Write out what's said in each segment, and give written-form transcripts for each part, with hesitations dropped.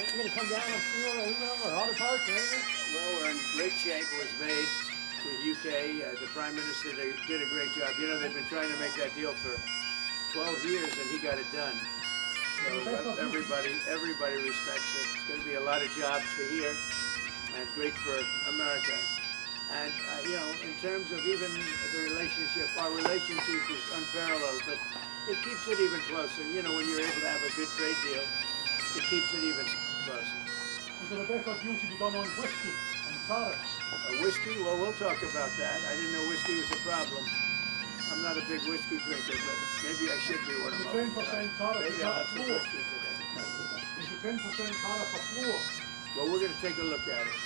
You're going to come down and see or auto parts or anything? Well, we're in great shape. It was made with UK. The Prime Minister did a great job. You know, they've been trying to make that deal for 12 years, and he got it done. So everybody respects it. It's going to be a lot of jobs for here, and great for America. And, you know, in terms of even the relationship, our relationship is unparalleled, but it keeps it even closer. You know, when you're able to have a good trade deal, it keeps it even closer. Is there a better deal to be done on whiskey and tariffs? Whiskey? Well, we'll talk about that. I didn't know whiskey was a problem. I'm not a big whiskey drinker, but maybe I should be one of them. The 10% tariff Maybe is I'll that have some floor. whiskey today. Is the 10% tariff a floor? Well, we're going to take a look at it.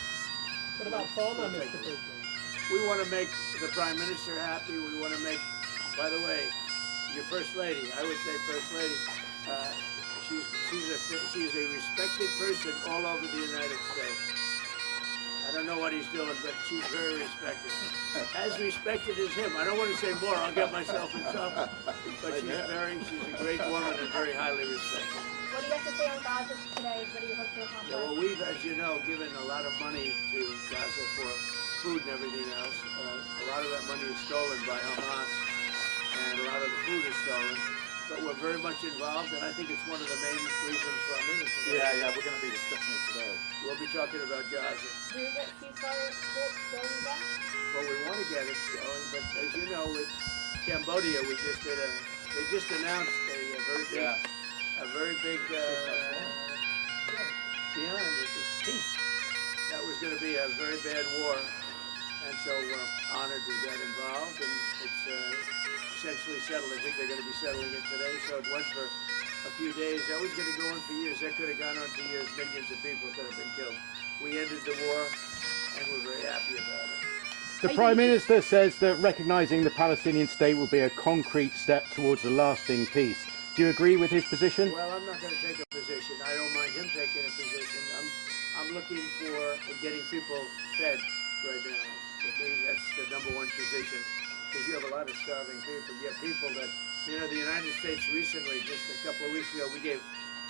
What about Starmer, Mr. President? We want to make the Prime Minister happy. We want to make, by the way, your First Lady, I would say First Lady, she's a respected person all over the United States. I don't know what he's doing, but she's very respected. As respected as him. I don't want to say more, I'll get myself in trouble. But she's a great woman and very highly respected. What do you have to say on Gaza today? What do you hope to accomplish? Yeah, well, we've, as you know, given a lot of money to Gaza for food and everything else. A lot of that money is stolen by Hamas, and a lot of the food is stolen. But we're very much involved, and I think it's one of the main reasons for our meeting today. Yeah, we're going to be discussing it today. We'll be talking about Gaza. Do you get ceasefire talks going again? Well, we want to get it going, but as you know, with Cambodia, they just announced a very big peace. That was going to be a very bad war, and so we're honored we got involved, and it's essentially settled. I think they're going to be settling it today, so it went for a few days. That was going to go on for years. That could have gone on for years. Millions of people could have been killed. We ended the war, and we're very happy about it. The Prime Minister says that recognising the Palestinian state will be a concrete step towards a lasting peace. Do you agree with his position? Well, I'm not going to take a position. I don't mind him taking a position. I'm looking for getting people fed right now. To me, that's the #1 position, because you have a lot of starving people. You have people that, you know, the United States recently, just a couple of weeks ago, we gave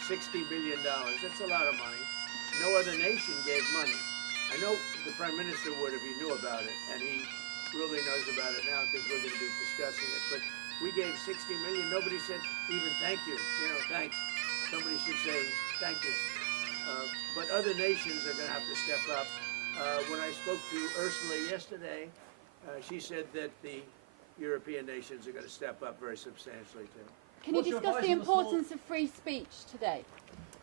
$60 billion. That's a lot of money. No other nation gave money. I know the Prime Minister would if he knew about it, and he really knows about it now because we're going to be discussing it. But we gave $60 million. Nobody said even thank you. You know, thanks. Somebody should say thank you. But other nations are going to have to step up. When I spoke to Ursula yesterday, she said that the European nations are going to step up very substantially too. Can you discuss the importance of free speech today?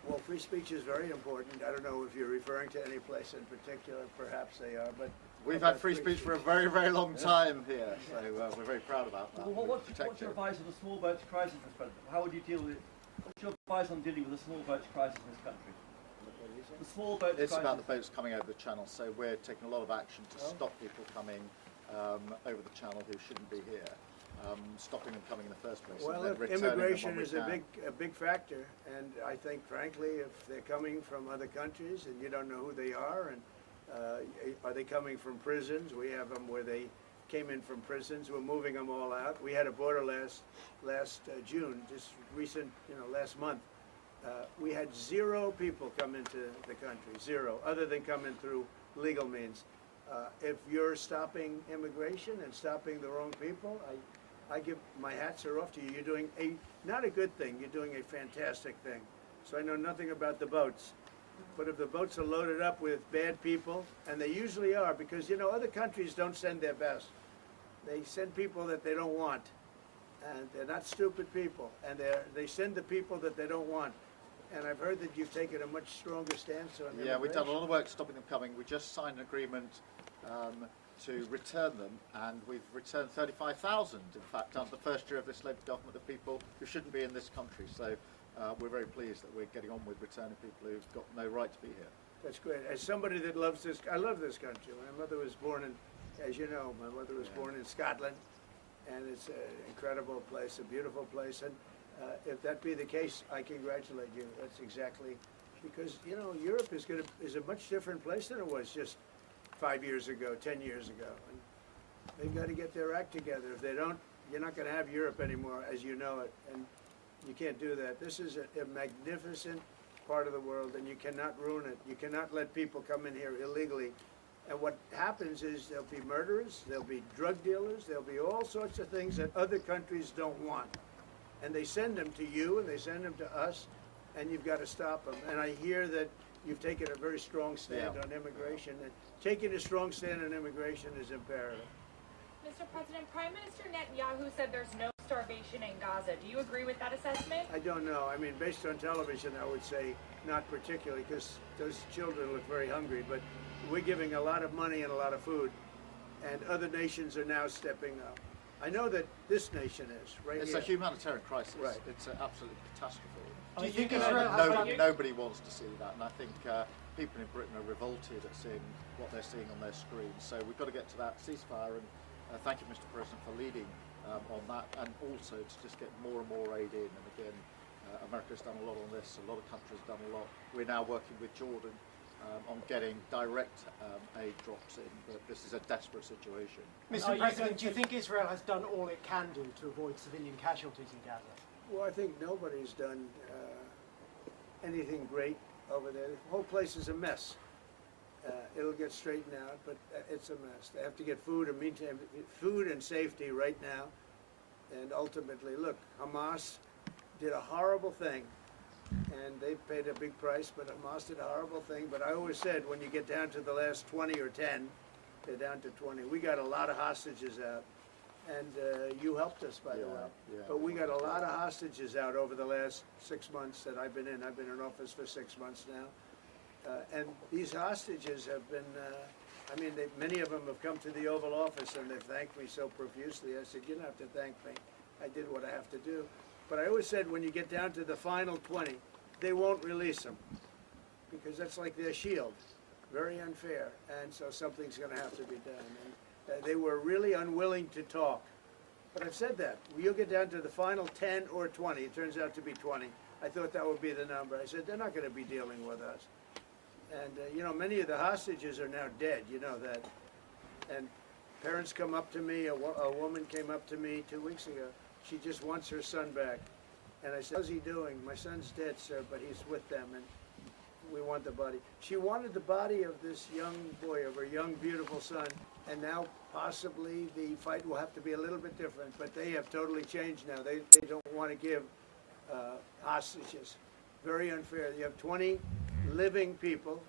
Well, free speech is very important. I don't know if you're referring to any place in particular. Perhaps they are, but we've had free speech for a very, very long time here, so we're very proud about that. Well, what's your advice on the small boats crisis, Mr. President? How would you deal with it? What's your advice on dealing with the small boats crisis in this country? The small boats crisis. It's about the boats coming over the channel, so we're taking a lot of action to stop people coming over the channel who shouldn't be here. Stopping them coming in the first place. Well, and then immigration is a big factor, and I think, frankly, if they're coming from other countries and you don't know who they are, and are they coming from prisons? We have them where they came in from prisons. We're moving them all out. We had a border last June, just recent, last month. We had 0 people come into the country, 0, other than coming through legal means. If you're stopping immigration and stopping the wrong people, I give my hats are off to you. You're doing not a good thing, you're doing a fantastic thing. So I know nothing about the boats, but if the boats are loaded up with bad people, and they usually are, because other countries don't send their best. They send people that they don't want, and they're not stupid people, and they send the people that they don't want. And I've heard that you've taken a much stronger stance on immigration. Yeah, we've done a lot of work stopping them coming. We just signed an agreement to return them, and we've returned 35,000, in fact, under the first year of this Labour government, of people who shouldn't be in this country. So we're very pleased that we're getting on with returning people who've got no right to be here. That's great. As somebody that loves this, I love this country. My mother was born in, as you know, my mother was born in Scotland, and it's an incredible place, a beautiful place. And if that be the case, I congratulate you. That's exactly, because Europe is a much different place than it was just 5 years ago, 10 years ago. And they've got to get their act together. If they don't, you're not going to have Europe anymore as you know it, and you can't do that. This is a magnificent part of the world, and you cannot ruin it. You cannot let people come in here illegally. And what happens is there'll be murderers, there'll be drug dealers, there'll be all sorts of things that other countries don't want. And they send them to you, and they send them to us, and you've got to stop them. And I hear that you've taken a very strong stand on immigration, and taking a strong stand on immigration is imperative. Mr. President, Prime Minister Netanyahu said there's no starvation in Gaza. Do you agree with that assessment? I don't know. I mean, based on television, I would say not particularly, because those children look very hungry. But we're giving a lot of money and a lot of food, and other nations are now stepping up. I know that this nation is, right It's here. a humanitarian crisis. Right. It's an absolute catastrophe. Do you think Israel has Nobody wants to see that, and I think people in Britain are revolted at seeing what they're seeing on their screens. So we've got to get to that ceasefire, and thank you, Mr. President, for leading on that, and also to just get more and more aid in. And again, America's done a lot on this, a lot of countries have done a lot. We're now working with Jordan on getting direct aid drops in, but this is a desperate situation. Mr. President, do you think Israel has done all it can do to avoid civilian casualties in Gaza? Well, I think nobody's done anything great over there. The whole place is a mess. It'll get straightened out, but it's a mess. They have to get food and meantime, food and safety right now. And ultimately, look, Hamas did a horrible thing, and they paid a big price, but Hamas did a horrible thing. But I always said, when you get down to the last 20 or 10, they're down to 20. We got a lot of hostages out, and you helped us, by the way. Yeah. But we got a lot of hostages out over the last 6 months that I've been in. I've been in office for 6 months now. And these hostages have been, I mean, many of them have come to the Oval Office and they've thanked me so profusely. I said, you don't have to thank me. I did what I have to do. But I always said, when you get down to the final 20, they won't release them, because that's like their shield. Very unfair. And so something's going to have to be done. And they were really unwilling to talk. But I've said that. You'll get down to the final 10 or 20. It turns out to be 20. I thought that would be the number. I said, they're not going to be dealing with us. And, you know, many of the hostages are now dead, you know that. And parents come up to me, a woman came up to me 2 weeks ago. She just wants her son back. And I said, how's he doing? My son's dead, sir, but he's with them, and we want the body. She wanted the body of this young boy, of her young, beautiful son, and now possibly the fight will have to be a little bit different, but they have totally changed now. They don't want to give hostages. Very unfair. You have 20 living people,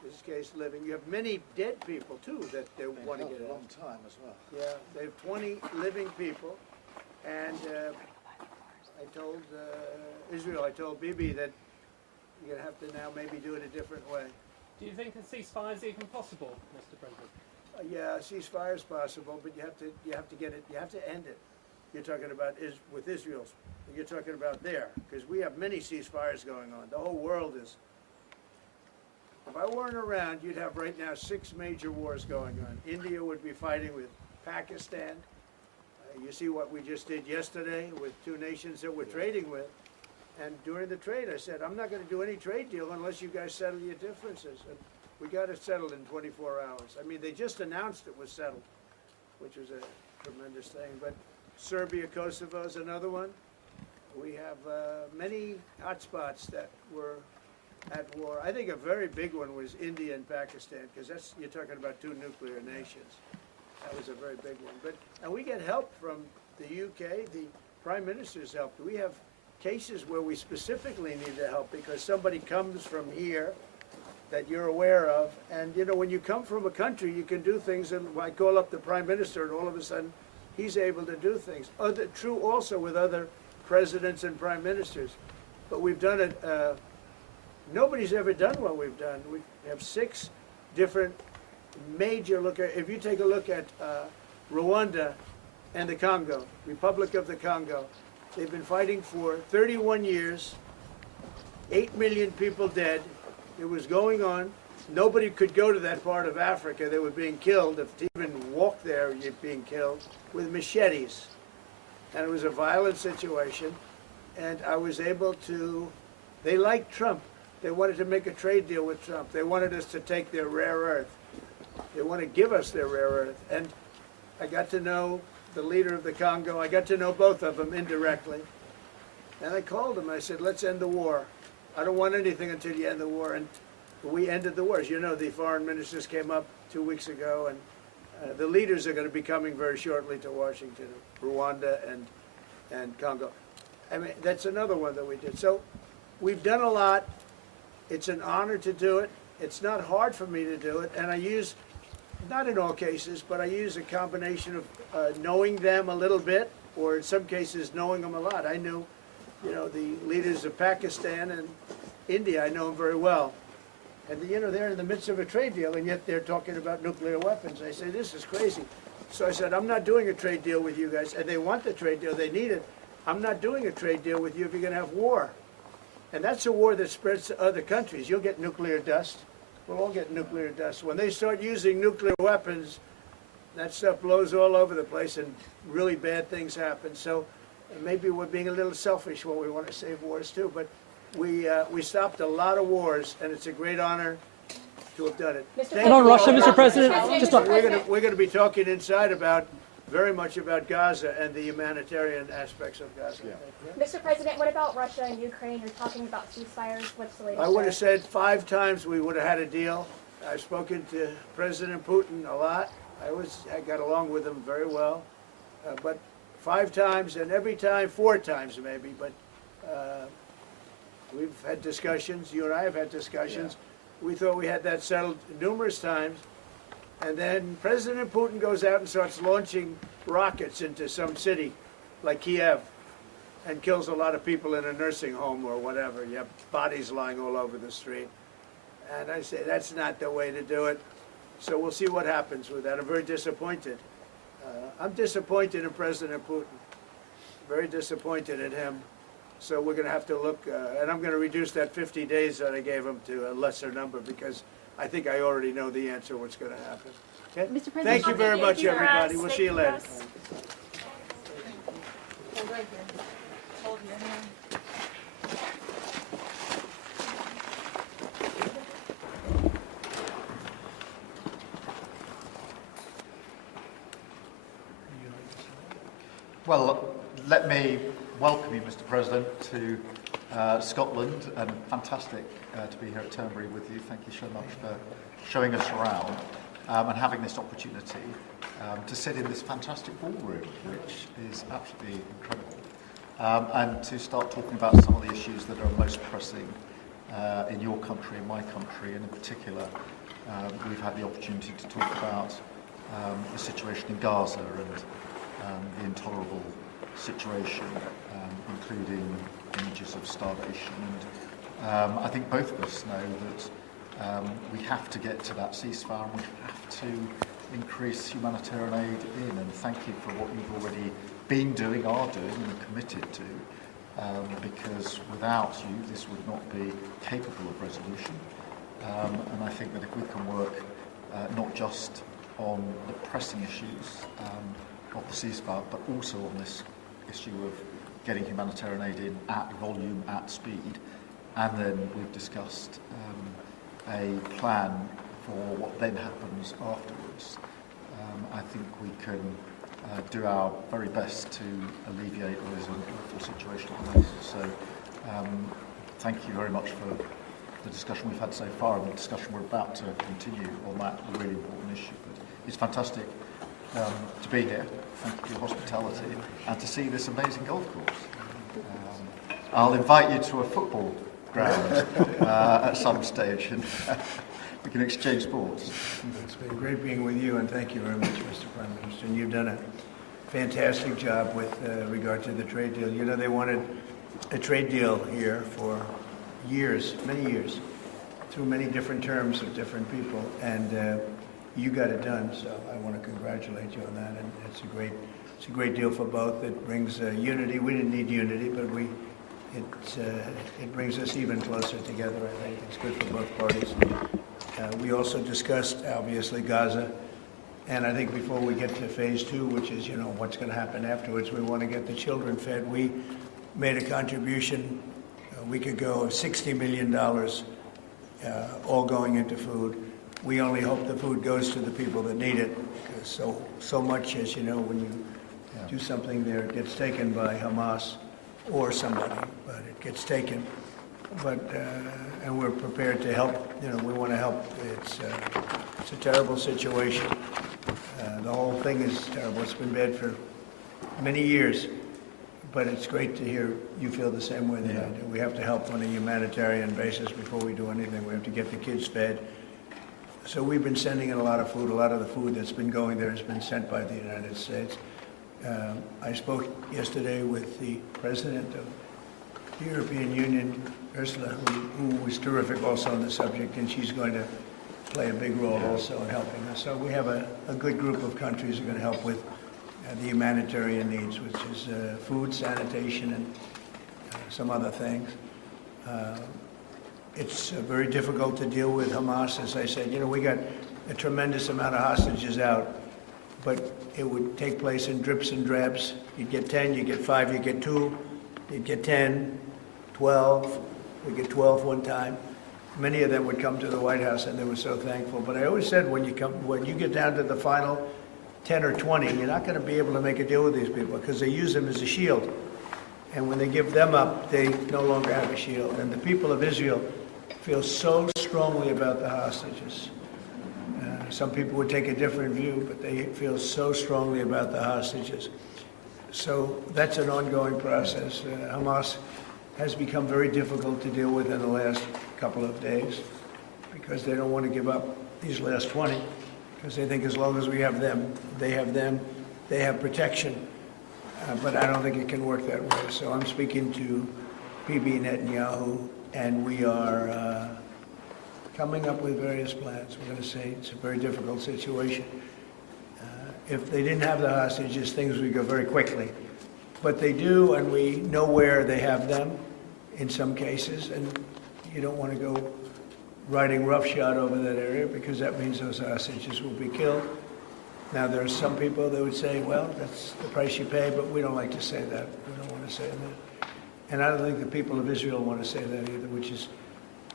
in this case living. You have many dead people too that they want to get a out. long time as well. Yeah, they have 20 living people, and I told Israel, I told Bibi that you're going to have to now maybe do it a different way. Do you think a ceasefire is even possible, Mr. President? Yeah, a ceasefire is possible, but you have to get it. You have to end it. You're talking about with Israel's. You're talking about there, because we have many ceasefires going on. The whole world is. If I weren't around, you'd have right now 6 major wars going on. India would be fighting with Pakistan. You see what we just did yesterday with 2 nations that we're trading with. And during the trade, I said, I'm not going to do any trade deal unless you guys settle your differences. And we got it settled in 24 hours. I mean, they just announced it was settled, which was a tremendous thing. But Serbia, Kosovo is another one. We have many hotspots that were at war. I think a very big one was India and Pakistan, because you're talking about 2 nuclear nations. That was a very big one. And we get help from the UK. The Prime Minister's help. We have cases where we specifically need the help because somebody comes from here that you're aware of. And, you know, when you come from a country, you can do things. And I call up the Prime Minister, and all of a sudden, he's able to do things. True also with other presidents and prime ministers. But we've done it. Nobody's ever done what we've done. We have 6 different major if you take a look at Rwanda and the Congo, Republic of the Congo, they've been fighting for 31 years, 8 million people dead. It was going on. Nobody could go to that part of Africa. They were being killed. If you even walk there, you're being killed with machetes. And it was a violent situation. And I was able to, they liked Trump. They wanted to make a trade deal with Trump. They wanted us to take their rare earth. They want to give us their rare earth. And I got to know the leader of the Congo. I got to know both of them indirectly. And I called him. I said, let's end the war. I don't want anything until you end the war, and we ended the war. As you know, the foreign ministers came up 2 weeks ago, and the leaders are going to be coming very shortly to Washington, Rwanda and Congo. I mean, that's another one that we did. So we've done a lot. It's an honor to do it. It's not hard for me to do it, and I use, not in all cases, but I use a combination of knowing them a little bit, or in some cases knowing them a lot. I knew, you know, the leaders of Pakistan and India. I know them very well. And, you know, they're in the midst of a trade deal, and yet they're talking about nuclear weapons. I say, this is crazy. So I said, I'm not doing a trade deal with you guys. And they want the trade deal. They need it. I'm not doing a trade deal with you if you're going to have war. And that's a war that spreads to other countries. You'll get nuclear dust. We'll all get nuclear dust. When they start using nuclear weapons, that stuff blows all over the place, and really bad things happen. So maybe we're being a little selfish when we want to save wars, too. But we stopped a lot of wars, and it's a great honor to have done it. And on Russia, Mr. President, we're going to be talking inside about very much about Gaza and the humanitarian aspects of Gaza. Yeah. Mr. President, what about Russia and Ukraine? You're talking about ceasefires. What's the latest? I would have said 5 times we would have had a deal. I've spoken to President Putin a lot. I got along with him very well, but 5 times, and every time 4 times maybe. But we've had discussions. You and I have had discussions. Yeah. We thought we had that settled numerous times. And then President Putin goes out and starts launching rockets into some city, like Kiev, and kills a lot of people in a nursing home or whatever. You have bodies lying all over the street. And I say, that's not the way to do it. So we'll see what happens with that. I'm very disappointed. I'm disappointed in President Putin. Very disappointed in him. So we're going to have to look, and I'm going to reduce that 50 days that I gave him to a lesser number, because I think I already know the answer what's going to happen. Okay? Mr. President, thank you very much, everybody. We'll see you later. Well, let me welcome you, Mr. President, to Scotland, and fantastic to be here at Turnberry with you. Thank you so much for showing us around and having this opportunity to sit in this fantastic ballroom, which is absolutely incredible, and to start talking about some of the issues that are most pressing in your country, in my country, and in particular, we've had the opportunity to talk about the situation in Gaza and the intolerable situation, including images of starvation. And I think both of us know that we have to get to that ceasefire, and we have to increase humanitarian aid in. And thank you for what you've already been doing, are doing, and are committed to, because without you, this would not be capable of resolution. And I think that if we can work not just on the pressing issues of the ceasefire, but also on this issue of getting humanitarian aid in at volume, at speed, and then we've discussed a plan for what then happens afterwards. I think we can do our very best to alleviate what is an awful situation at the moment. So thank you very much for the discussion we've had so far, and the discussion we're about to continue on that really important issue. But it's fantastic to be here. Thank you for your hospitality, and to see this amazing golf course. I'll invite you to a football ground at some stage, and we can exchange sports. It's been great being with you, and thank you very much, Mr. Prime Minister. And you've done a fantastic job with regard to the trade deal. You know, they wanted a trade deal here for years, many years, through many different terms of different people, and you got it done, so I want to congratulate you on that. And it's a great deal for both. It brings unity. We didn't need unity, but it brings us even closer together. I think it's good for both parties. We also discussed, obviously, Gaza, and I think before we get to phase 2, which is, you know, what's going to happen afterwards, we want to get the children fed. We made a contribution a week ago of $60 million, all going into food. We only hope the food goes to the people that need it, because so much, as you know, when you do something there, it gets taken by Hamas or somebody, but it gets taken. and we're prepared to help. You know, we want to help. It's a terrible situation. The whole thing is terrible. It's been bad for many years, but it's great to hear you feel the same way that I do. We have to help on a humanitarian basis before we do anything. We have to get the kids fed. So we've been sending in a lot of food. A lot of the food that's been going there has been sent by the United States. I spoke yesterday with the president of the European Union, Ursula, who was terrific also on the subject, and she's going to play a big role also in helping us. So we have a good group of countries that are going to help with the humanitarian needs, which is food, sanitation, and some other things. It's very difficult to deal with Hamas. As I said, you know, we got a tremendous amount of hostages out, but it would take place in drips and drabs. You'd get 10, you get 5, you get 2, you'd get 10, 12. We get 12 one time. Many of them would come to the White House, and they were so thankful. But I always said, when you get down to the final 10 or 20, you're not going to be able to make a deal with these people because they use them as a shield. And when they give them up, they no longer have a shield. And the people of Israel feel so strongly about the hostages. Some people would take a different view, but they feel so strongly about the hostages. So that's an ongoing process. Hamas has become very difficult to deal with in the last couple of days because they don't want to give up these last 20 because they think as long as we have them, they have protection. But I don't think it can work that way. So I'm speaking to Bibi Netanyahu, and we are coming up with various plans. We're going to say it's a very difficult situation. If they didn't have the hostages, things would go very quickly. But they do, and we know where they have them in some cases, and you don't want to go riding roughshod over that area because that means those hostages will be killed. Now, there are some people that would say, well, that's the price you pay, but we don't like to say that. We don't want to say that. And I don't think the people of Israel want to say that either, which is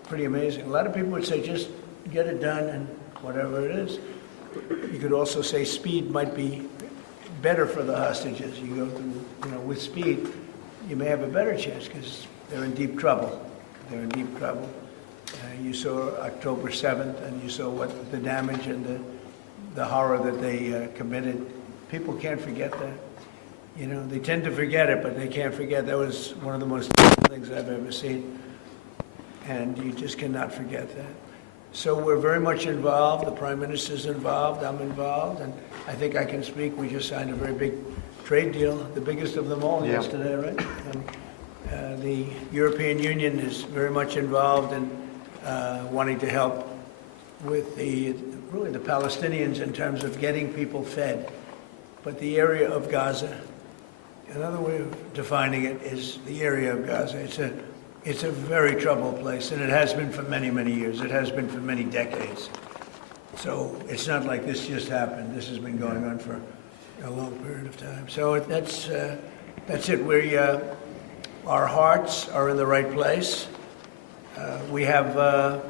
pretty amazing. A lot of people would say, just get it done and whatever it is. You could also say speed might be better for the hostages. You go through, you know, with speed, you may have a better chance because they're in deep trouble. They're in deep trouble. You saw October 7th, and you saw what the damage and the horror that they committed. People can't forget that. You know, they tend to forget it, but they can't forget. That was one of the most terrible things I've ever seen. And you just cannot forget that. So we're very much involved. The Prime Minister's involved. I'm involved. And I think I can speak. We just signed a very big trade deal, the biggest of them all yesterday, right? And the European Union is very much involved in wanting to help with really the Palestinians in terms of getting people fed. But the area of Gaza, another way of defining it is the area of Gaza. It's a very troubled place, and it has been for many, many years. It has been for many decades. So it's not like this just happened. This has been going on for a long period of time. So that's it. Our hearts are in the right place. We have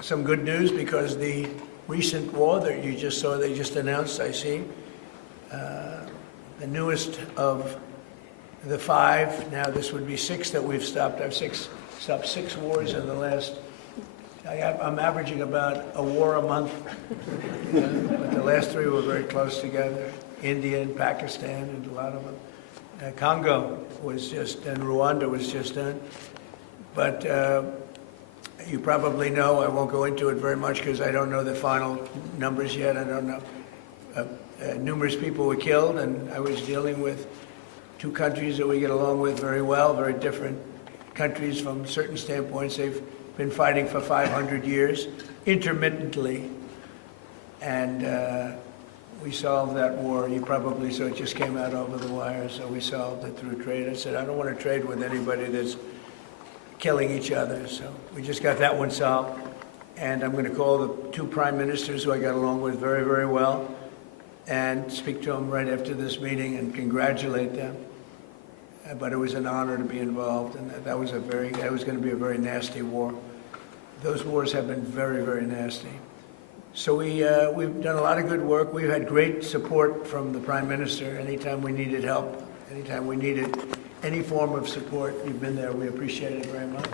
some good news because the recent war that you just saw, they just announced, I see, the newest of the 5, now this would be 6 that we've stopped. I've stopped 6 wars in the last, I'm averaging about a war a month. But the last 3 were very close together. India and Pakistan and a lot of them. Congo was just, and Rwanda was just done. But you probably know, I won't go into it very much because I don't know the final numbers yet. I don't know. Numerous people were killed, and I was dealing with 2 countries that we get along with very well, very different countries from certain standpoints. They've been fighting for 500 years, intermittently, and we solved that war. You probably saw it just came out over the wire, so we solved it through trade. I said, I don't want to trade with anybody that's killing each other, so we just got that one solved. And I'm going to call the 2 prime ministers who I got along with very, very well and speak to them right after this meeting and congratulate them. But it was an honor to be involved, and that was going to be a very nasty war. Those wars have been very, very nasty. So we've done a lot of good work. We've had great support from the Prime Minister anytime we needed help, anytime we needed any form of support. You've been there. We appreciate it very much.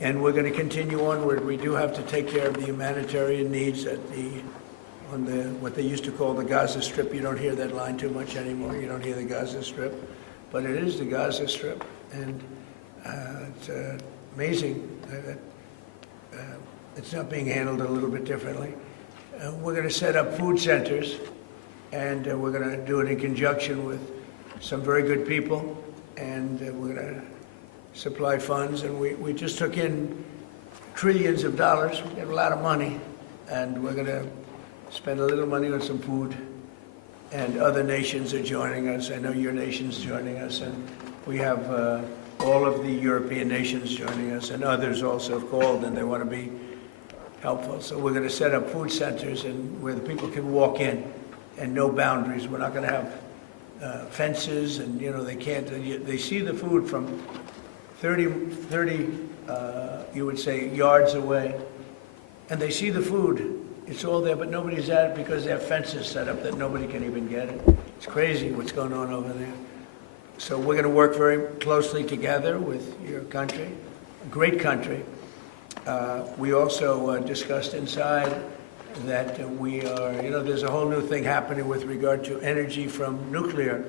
And we're going to continue onward. We do have to take care of the humanitarian needs on what they used to call the Gaza Strip. You don't hear that line too much anymore. You don't hear the Gaza Strip, but it is the Gaza Strip, and it's amazing that it's not being handled a little bit differently. We're going to set up food centers, and we're going to do it in conjunction with some very good people, and we're going to supply funds. And we just took in trillions of dollars. We have a lot of money, and we're going to spend a little money on some food. And other nations are joining us. I know your nation's joining us, and we have all of the European nations joining us, and others also have called, and they want to be helpful. So we're going to set up food centers and where the people can walk in and no boundaries. We're not going to have fences, and they can't. They see the food from 30 you would say yards away, and they see the food. It's all there, but nobody's at it because they have fences set up that nobody can even get it. It's crazy what's going on over there. So we're going to work very closely together with your country, a great country. We also discussed inside that we are, there's a whole new thing happening with regard to energy from nuclear.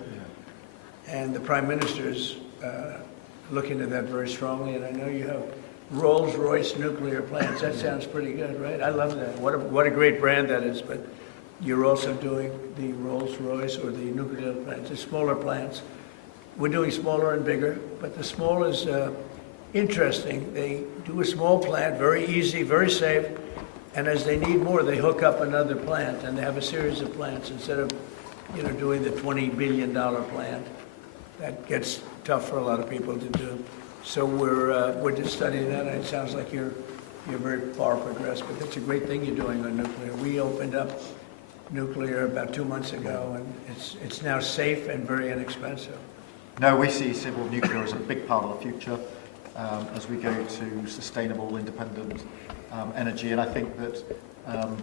And the Prime Minister's looking at that very strongly. And I know you have Rolls-Royce nuclear plants. That sounds pretty good, right? I love that. What a great brand that is. But you're also doing the Rolls-Royce or the nuclear plants, the smaller plants. We're doing smaller and bigger, but the small is interesting. They do a small plant, very easy, very safe, and as they need more, they hook up another plant, and they have a series of plants instead of, doing the $20 billion plant. That gets tough for a lot of people to do. So we're just studying that, and it sounds like you're very far progressed, but that's a great thing you're doing on nuclear. We opened up nuclear about 2 months ago, and it's now safe and very inexpensive. No, we see civil nuclear as a big part of the future as we go to sustainable, independent energy. And I think that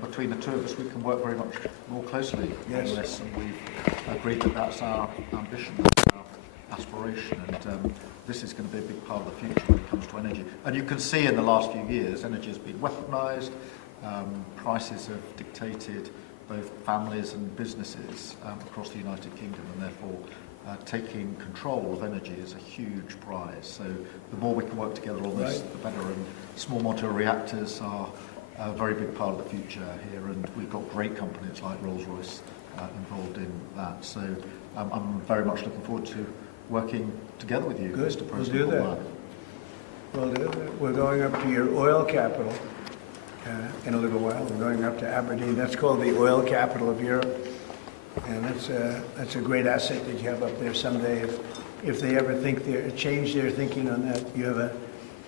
between the two of us, we can work very much more closely on this. And we've agreed that that's our ambition, that's our aspiration. And this is going to be a big part of the future when it comes to energy. And you can see in the last few years, energy has been weaponised. Prices have dictated both families and businesses across the United Kingdom, and therefore taking control of energy is a huge prize. So the more we can work together on this, the better. And small modular reactors are a very big part of the future here, and we've got great companies like Rolls-Royce involved in that. So I'm very much looking forward to working together with you, Mr. President. We'll do that. We're going up to your oil capital in a little while. We're going up to Aberdeen. That's called the oil capital of Europe. And that's a great asset that you have up there someday. If they ever change their thinking on that, you have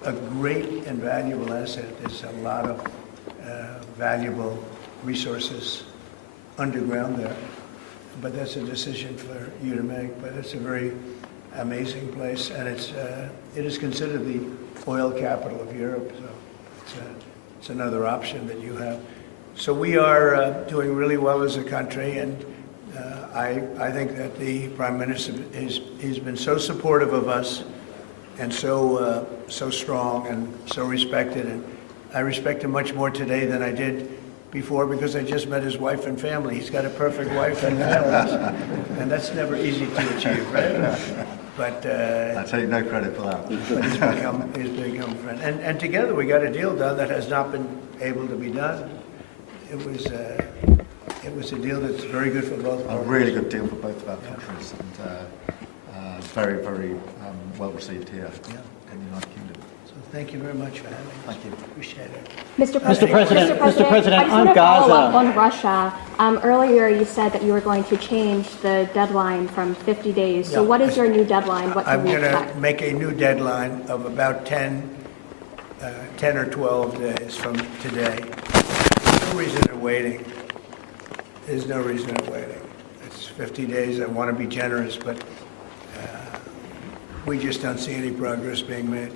a great and valuable asset. There's a lot of valuable resources underground there. But that's a decision for you to make. But it's a very amazing place, and it is considered the oil capital of Europe. So it's another option that you have. So we are doing really well as a country, and I think that the Prime Minister has been so supportive of us, and so strong and so respected. And I respect him much more today than I did before, because I just met his wife and family. He's got a perfect wife and family, and that's never easy to achieve, right? But I take no credit for that. But he's become a friend, and together we got a deal done that has not been able to be done. It was a deal that's very good for both parties. A really good deal for both of our countries, and very, very well received here in the United Kingdom. So thank you very much for having us. Thank you. Appreciate it. Mr. President, I just want to follow up on Russia. Earlier you said that you were going to change the deadline from 50 days. So what is your new deadline? What can we expect? I'm going to make a new deadline of about 10 or 12 days from today. There's no reason in waiting. There's no reason in waiting. It's 50 days. I want to be generous, but we just don't see any progress being made.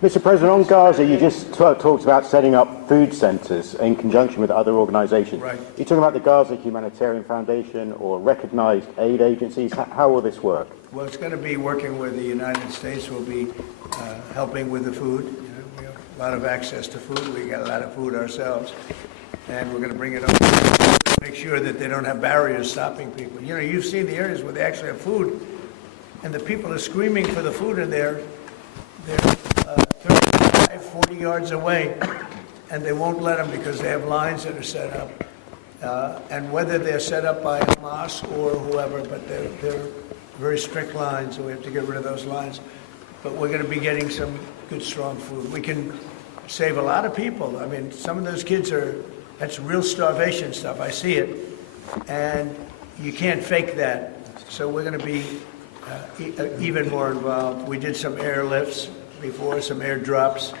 Mr. President, on Gaza, you just talked about setting up food centres in conjunction with other organisations. Right. You're talking about the Gaza Humanitarian Foundation or recognised aid agencies. How will this work? Well, it's going to be working with the United States. We'll be helping with the food. a lot of access to food. We got a lot of food ourselves, and we're going to bring it up. Make sure that they don't have barriers stopping people. You know, you've seen the areas where they actually have food, and the people are screaming for the food, and they're 35, 40 yards away, and they won't let them because they have lines that are set up. And whether they're set up by Hamas or whoever, but they're very strict lines, so we have to get rid of those lines. But we're going to be getting some good, strong food. We can save a lot of people. I mean, some of those kids that's real starvation stuff. I see it. And you can't fake that. So we're going to be even more involved. We did some airlifts before, some airdrops,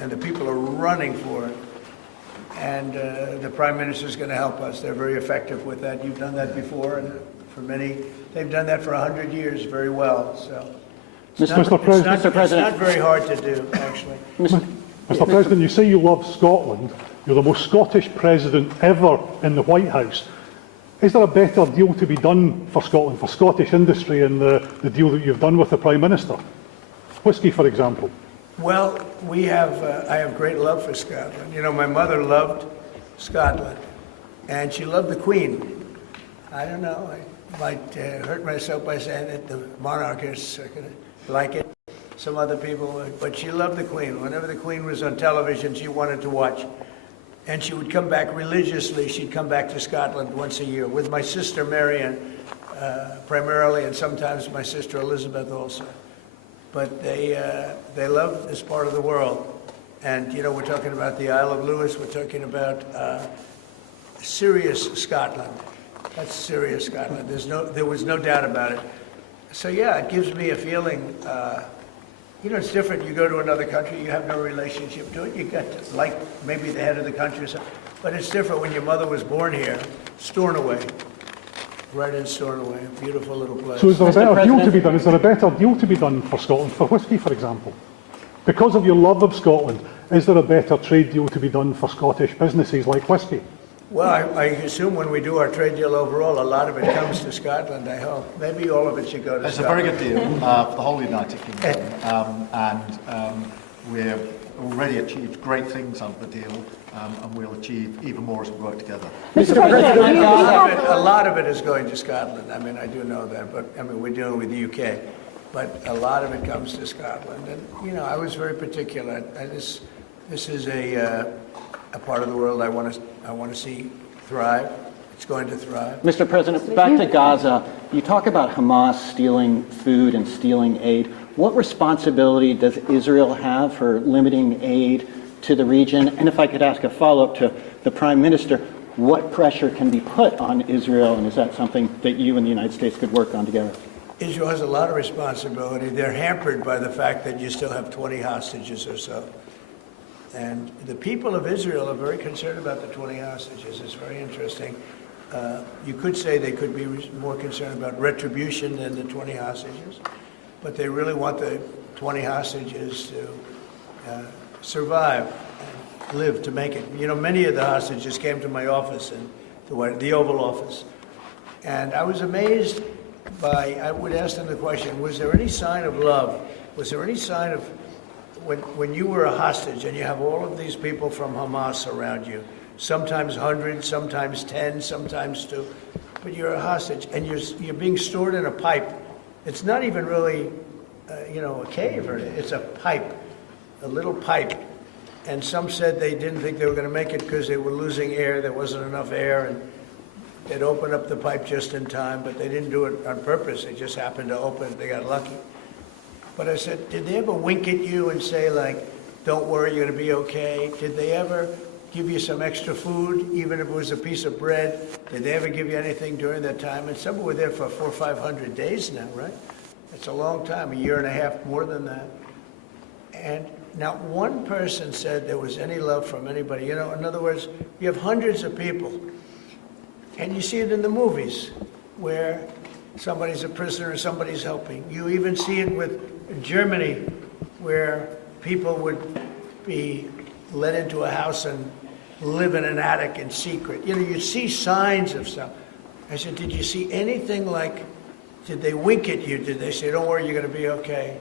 and the people are running for it. And the Prime Minister is going to help us. They're very effective with that. You've done that before, and for many, they've done that for 100 years very well. So it's not very hard to do, actually. Mr. President, you say you love Scotland. You're the most Scottish president ever in the White House. Is there a better deal to be done for Scotland, for Scottish industry, in the deal that you've done with the Prime Minister? Whisky, for example. Well, I have great love for Scotland. You know, my mother loved Scotland, and she loved the Queen. I don't know, I might hurt myself by saying that the monarchists are going to like it. Some other people would, but she loved the Queen. Whenever the Queen was on television, she wanted to watch. And she would come back religiously. She'd come back to Scotland once a year with my sister Marianne, primarily, and sometimes my sister Elizabeth also. But they love this part of the world. And, you know, we're talking about the Isle of Lewis. We're talking about serious Scotland. That's serious Scotland. There was no doubt about it. So, yeah, it gives me a feeling, you know, it's different. You go to another country, you have no relationship to it. You get to like maybe the head of the country or something. But it's different when your mother was born here, Stornoway, right in Stornoway, a beautiful little place. So is there a better deal to be done? Is there a better deal to be done for Scotland, for whisky, for example? Because of your love of Scotland, is there a better trade deal to be done for Scottish businesses like whisky? Well, I assume when we do our trade deal overall, a lot of it comes to Scotland, I hope. Maybe all of it should go to It's Scotland. It's a very good deal for the whole United Kingdom. We've already achieved great things under the deal, and we'll achieve even more as we work together. Mr. President, a lot of it is going to Scotland. I mean, I do know that, but I mean, we're dealing with the UK. But a lot of it comes to Scotland. And, you know, I was very particular. This is a part of the world I want to see thrive. It's going to thrive. Mr. President, back to Gaza. You talk about Hamas stealing food and stealing aid. What responsibility does Israel have for limiting aid to the region? And if I could ask a follow-up to the Prime Minister, what pressure can be put on Israel, and is that something that you and the United States could work on together? Israel has a lot of responsibility. They're hampered by the fact that you still have 20 hostages or so. And the people of Israel are very concerned about the 20 hostages. It's very interesting. You could say they could be more concerned about retribution than the 20 hostages, but they really want the 20 hostages to survive and live to make it. You know, many of the hostages came to my office, in the Oval Office, and I was amazed by, I would ask them the question, was there any sign of love? Was there any sign of, when you were a hostage and you have all of these people from Hamas around you, sometimes 100, sometimes 10, sometimes 2, but you're a hostage and you're being stored in a pipe. It's not even really, a cave, or it's a pipe, a little pipe. And some said they didn't think they were going to make it because they were losing air. There wasn't enough air, and they'd open up the pipe just in time, but they didn't do it on purpose. They just happened to open it. They got lucky. But I said, did they ever wink at you and say, like, don't worry, you're going to be okay? Did they ever give you some extra food, even if it was a piece of bread? Did they ever give you anything during that time? And some were there for 400 or 500 days now, right? It's a long time, a year and a half, more than that. And not one person said there was any love from anybody. You know, in other words, you have hundreds of people, and you see it in the movies where somebody's a prisoner and somebody's helping. You even see it with Germany, where people would be let into a house and live in an attic in secret. You know, you see signs of stuff. I said, did you see anything like, did they wink at you? Did they say, don't worry, you're going to be okay?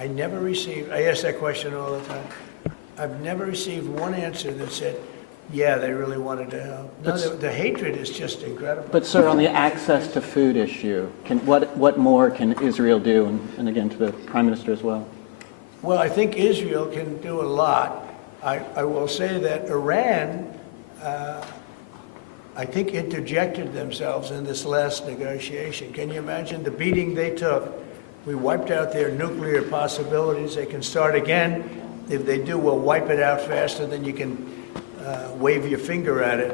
I never received, I ask that question all the time. I've never received one answer that said, yeah, they really wanted to help. No, the hatred is just incredible. But, sir, on the access to food issue, what more can Israel do? And again, to the Prime Minister as well. Well, I think Israel can do a lot. I will say that Iran, I think, interjected themselves in this last negotiation. Can you imagine the beating they took? We wiped out their nuclear possibilities. They can start again. If they do, we'll wipe it out faster than you can wave your finger at it.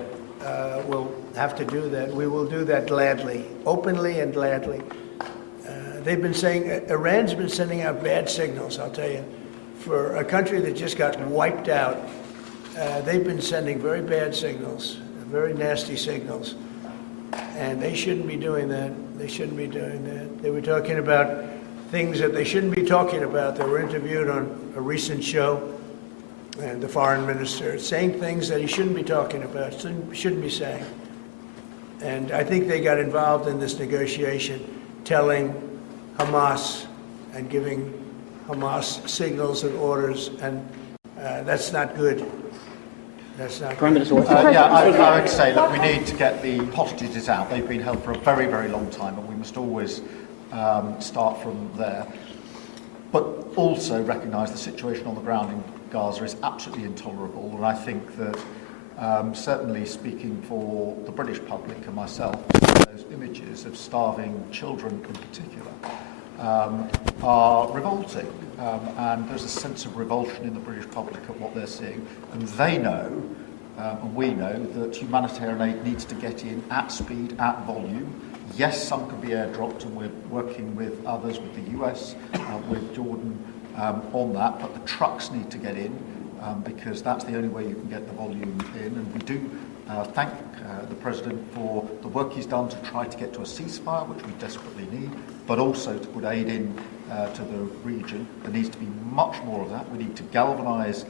We'll have to do that. We will do that gladly, openly and gladly. They've been saying, Iran's been sending out bad signals, I'll tell you. For a country that just got wiped out, they've been sending very bad signals, very nasty signals. And they shouldn't be doing that. They shouldn't be doing that. They were talking about things that they shouldn't be talking about. They were interviewed on a recent show, and the foreign minister saying things that he shouldn't be talking about, shouldn't be saying. And I think they got involved in this negotiation, telling Hamas and giving Hamas signals and orders, and that's not good. That's not Prime Minister, I would say that we need to get the hostages out. They've been held for a very, very long time, and we must always start from there. But also recognise the situation on the ground in Gaza is absolutely intolerable, and I think that certainly speaking for the British public and myself, those images of starving children in particular are revolting, and there's a sense of revulsion in the British public at what they're seeing, and they know, and we know, that humanitarian aid needs to get in at speed, at volume. Yes, some can be airdropped, and we're working with others, with the US, with Jordan on that, but the trucks need to get in, because that's the only way you can get the volume in, and we do thank the President for the work he's done to try to get to a ceasefire, which we desperately need, but also to put aid in to the region. There needs to be much more of that. We need to galvanise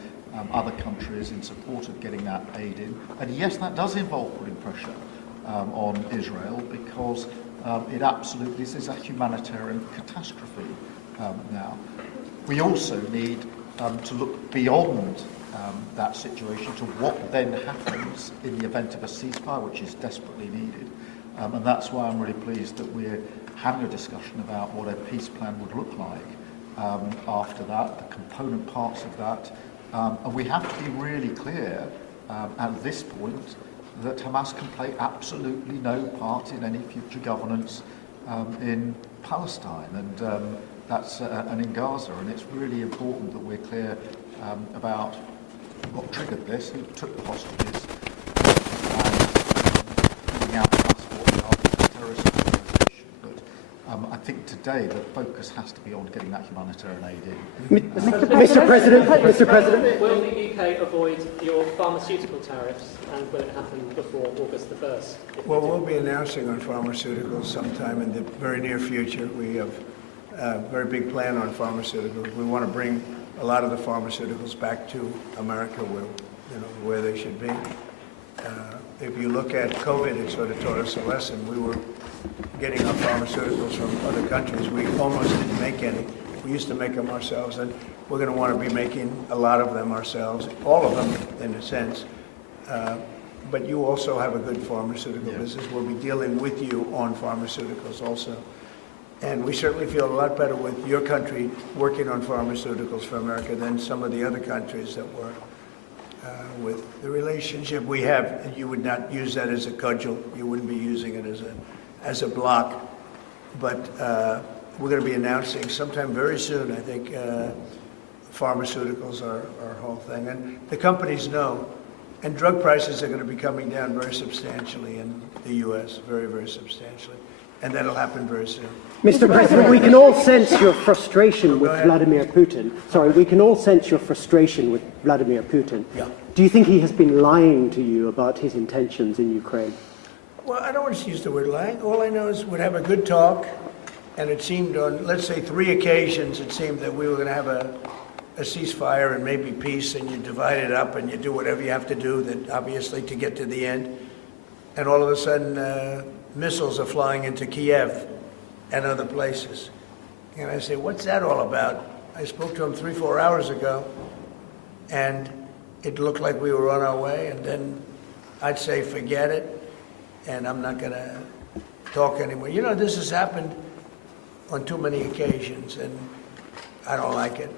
other countries in support of getting that aid in. And yes, that does involve putting pressure on Israel, because this is a humanitarian catastrophe now. We also need to look beyond that situation to what then happens in the event of a ceasefire, which is desperately needed. And that's why I'm really pleased that we're having a discussion about what a peace plan would look like after that, the component parts of that. And we have to be really clear at this point that Hamas can play absolutely no part in any future governance in Palestine, and that's and in Gaza. And it's really important that we're clear about what triggered this, who took the hostages, and giving out passports after the terrorist organisation. But I think today the focus has to be on getting that humanitarian aid in. Mr. President. Will the UK avoid your pharmaceutical tariffs, and will it happen before August the 1st? Well, we'll be announcing on pharmaceuticals sometime in the very near future. We have a very big plan on pharmaceuticals. We want to bring a lot of the pharmaceuticals back to America, where they should be. If you look at COVID, it sort of taught us a lesson. We were getting our pharmaceuticals from other countries. We almost didn't make any. We used to make them ourselves, and we're going to want to be making a lot of them ourselves, all of them in a sense. But you also have a good pharmaceutical business. We'll be dealing with you on pharmaceuticals also. And we certainly feel a lot better with your country working on pharmaceuticals for America than some of the other countries that were. With the relationship we have, you would not use that as a cudgel. You wouldn't be using it as a block. But we're going to be announcing sometime very soon, I think, pharmaceuticals are our whole thing. And the companies know. And drug prices are going to be coming down very substantially in the U.S., very, very substantially. And that'll happen very soon. Mr. President, we can all sense your frustration with Vladimir Putin. Sorry, we can all sense your frustration with Vladimir Putin. Yeah. Do you think he has been lying to you about his intentions in Ukraine? Well, I don't want to use the word lying. All I know is we'd have a good talk, and it seemed on, let's say, 3 occasions, it seemed that we were going to have a ceasefire and maybe peace, and you divide it up and you do whatever you have to do, that obviously to get to the end. And all of a sudden, missiles are flying into Kiev and other places. And I say, what's that all about? I spoke to him 3-4 hours ago, and it looked like we were on our way, and then I'd say forget it, and I'm not going to talk anymore. You know, this has happened on too many occasions, and I don't like it.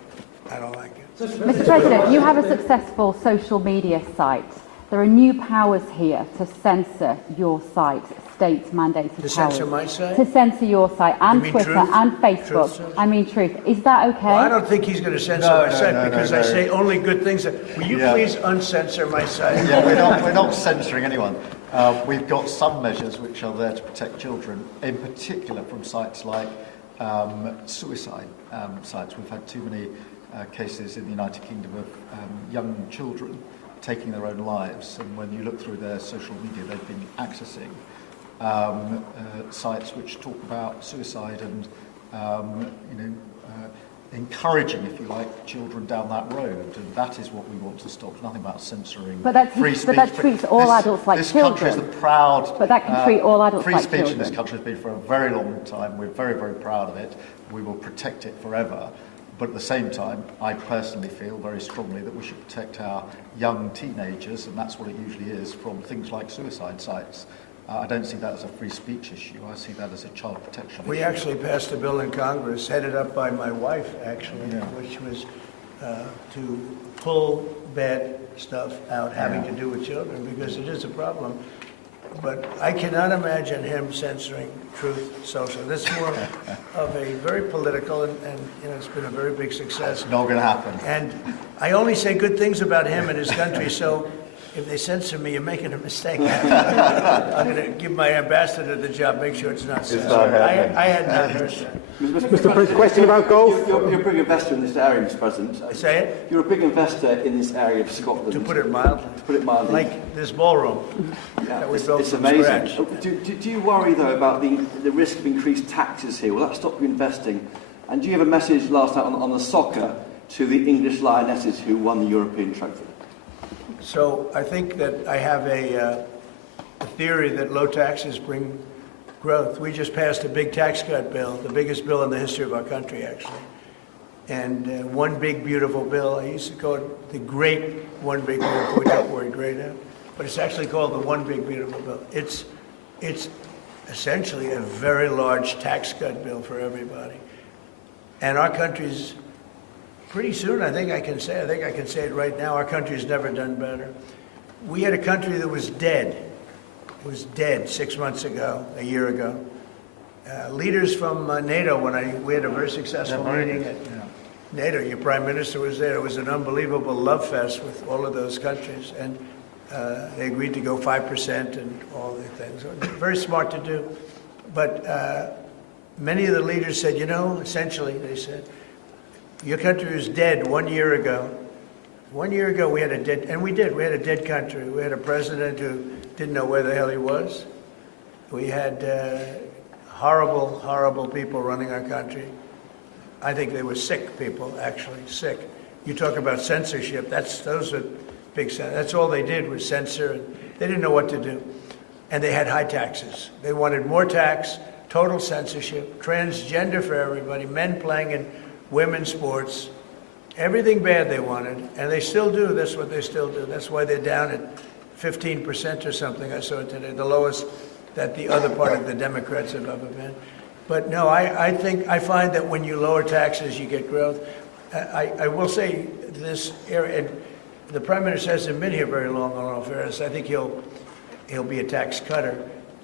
I don't like it. Mr. President, you have a successful social media site. There are new powers here to censor your site, state mandated powers. To censor my site? To censor your site and Twitter Truth? and Facebook. Truth? I mean Truth. Is that okay? Well, I don't think he's going to censor my site because I say only good things. Will you please uncensor my site? Yeah, we're not censoring anyone. We've got some measures which are there to protect children, in particular from sites like suicide sites. We've had too many cases in the United Kingdom of young children taking their own lives, and when you look through their social media, they've been accessing sites which talk about suicide and encouraging, if you like, children down that road, and that is what we want to stop. There's nothing about censoring free speech. But that treats all adults like children. This country is the proud. But that can treat all adults like children. Free speech in this country has been for a very long time. We're very, very proud of it. We will protect it forever. But at the same time, I personally feel very strongly that we should protect our young teenagers, and that's what it usually is, from things like suicide sites. I don't see that as a free speech issue. I see that as a child protection issue. We actually passed a bill in Congress, headed up by my wife, actually, which was to pull bad stuff out having to do with children, because it is a problem. But I cannot imagine him censoring Truth Social. That's more of a very political, and it's been a very big success. It's not going to happen. And I only say good things about him and his country, so if they censor me, you're making a mistake. I'm going to give my ambassador the job, make sure it's not censored. I had not heard that. Mr. President, question about golf? You're a big investor in this area, Mr. President. I say it? You're a big investor in this area of Scotland. To put it mildly. To put it mildly. Like this ballroom that we built it's from amazing. scratch. Do you worry, though, about the risk of increased taxes here? Will that stop you investing? And do you have a message last night on the soccer to the English Lionesses who won the European trophy? So I think that I have a theory that low taxes bring growth. We just passed a big tax cut bill, the biggest bill in the history of our country, actually. And one big, beautiful bill. I used to call it the great one big, beautiful. We got the word great out. But it's actually called the one big, beautiful bill. It's essentially a very large tax cut bill for everybody. And our country's pretty soon, I think I can say it right now, our country's never done better. We had a country that was dead. It was dead 6 months ago, a year ago. Leaders from NATO, we had a very successful meeting at NATO. Your prime minister was there. It was an unbelievable love fest with all of those countries. And they agreed to go 5% and all the things. Very smart to do. But many of the leaders said, essentially, they said, your country was dead 1 year ago. 1 year ago, we had a dead, and we did. We had a dead country. We had a president who didn't know where the hell he was. We had horrible, horrible people running our country. I think they were sick people, actually, sick. You talk about censorship. Those are big. That's all they did was censor. And they didn't know what to do, and they had high taxes. They wanted more tax, total censorship, transgender for everybody, men playing in women's sports, everything bad they wanted, and they still do. That's what they still do. That's why they're down at 15% or something. I saw it today, the lowest that the other part of the Democrats have ever been. But no, I find that when you lower taxes, you get growth. I will say this area, and the Prime Minister hasn't been here very long, on all fairness. I think he'll be a tax cutter.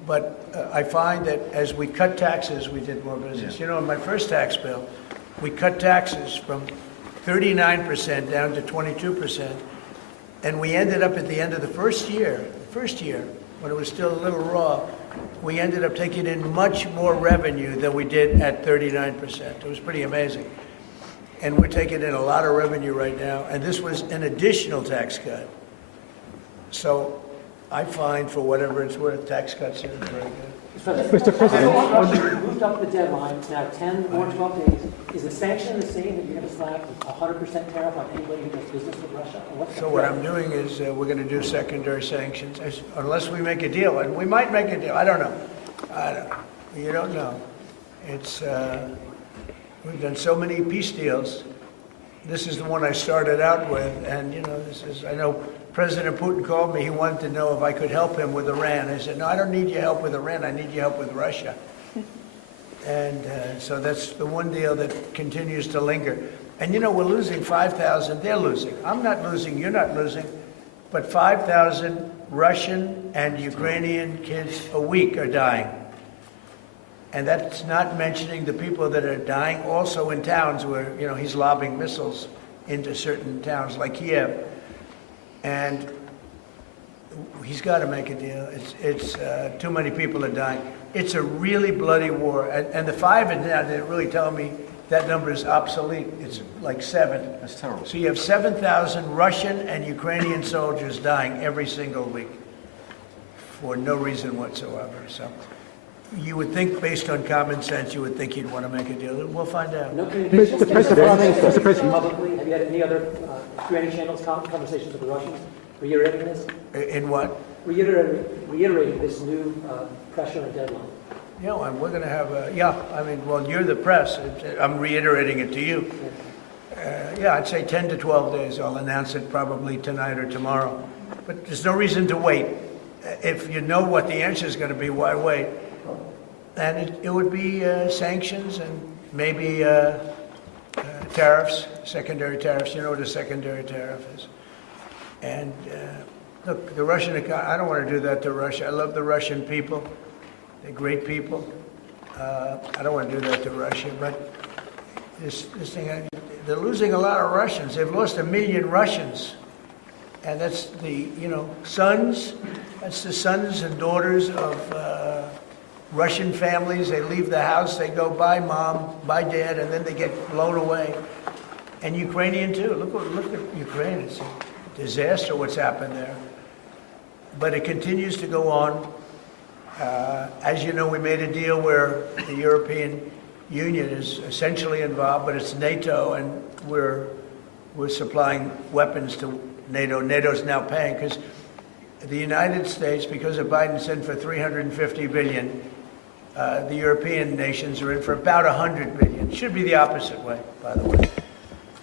But I find that as we cut taxes, we did more business. In my first tax bill, we cut taxes from 39% down to 22%. And we ended up at the end of the first year, when it was still a little raw, we ended up taking in much more revenue than we did at 39%. It was pretty amazing. And we're taking in a lot of revenue right now. And this was an additional tax cut. So I find, for whatever it's worth, tax cuts are very good. Mr. President, you moved up the deadline, now 10 or 12 days. Is the sanction the same, that you're going to slap a 100% tariff on anybody who does business with Russia? So what I'm doing is we're going to do secondary sanctions, unless we make a deal. And we might make a deal. I don't know. You don't know. It's we've done so many peace deals, this is the one I started out with, and I know President Putin called me. He wanted to know if I could help him with Iran. I said, no, I don't need your help with Iran. I need your help with Russia. And so that's the one deal that continues to linger. And we're losing 5,000. They're losing. I'm not losing. You're not losing. But 5,000 Russian and Ukrainian kids a week are dying. And that's not mentioning the people that are dying also in towns where, he's lobbing missiles into certain towns like Kiev. And he's got to make a deal. It's too many people are dying. It's a really bloody war. And the 5 is now, they're really telling me that number is obsolete. It's like 7. That's terrible. So you have 7,000 Russian and Ukrainian soldiers dying every single week for no reason whatsoever. So you would think, based on common sense, you would think he'd want to make a deal. We'll find out. No communication. Mr. President. Publicly, have you had any other, through any channels, conversations with the Russians reiterating this? In what? Reiterating this new pressure and deadline. And we're going to have well, you're the press. I'm reiterating it to you. I'd say 10 to 12 days. I'll announce it probably tonight or tomorrow. But there's no reason to wait. If you know what the answer is going to be, why wait? And it would be sanctions and maybe tariffs, secondary tariffs. You know what a secondary tariff is. And look, the Russian economy, I don't want to do that to Russia. I love the Russian people. They're great people. I don't want to do that to Russia, but this thing, they're losing a lot of Russians. They've lost 1 million Russians. And that's the, sons, that's the sons and daughters of Russian families. They leave the house, they go, bye mom, bye dad, and then they get blown away. And Ukrainian too. Look at Ukraine. It's a disaster what's happened there. But it continues to go on. As you know, we made a deal where the European Union is essentially involved, but it's NATO, and we're supplying weapons to NATO. NATO's now paying because the United States, because of Biden's in for $350 billion, the European nations are in for about $100 billion. It should be the opposite way, by the way,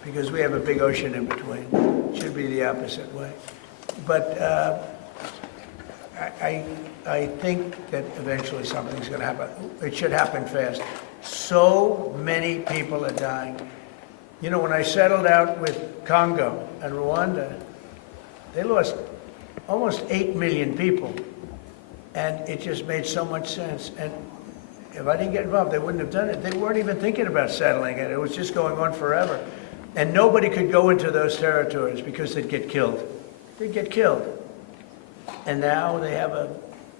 because we have a big ocean in between. It should be the opposite way. But I think that eventually something's going to happen. It should happen fast. So many people are dying. When I settled out with Congo and Rwanda, they lost almost 8 million people. And it just made so much sense. And if I didn't get involved, they wouldn't have done it. They weren't even thinking about settling it. It was just going on forever. And nobody could go into those territories because they'd get killed. They'd get killed. And now they have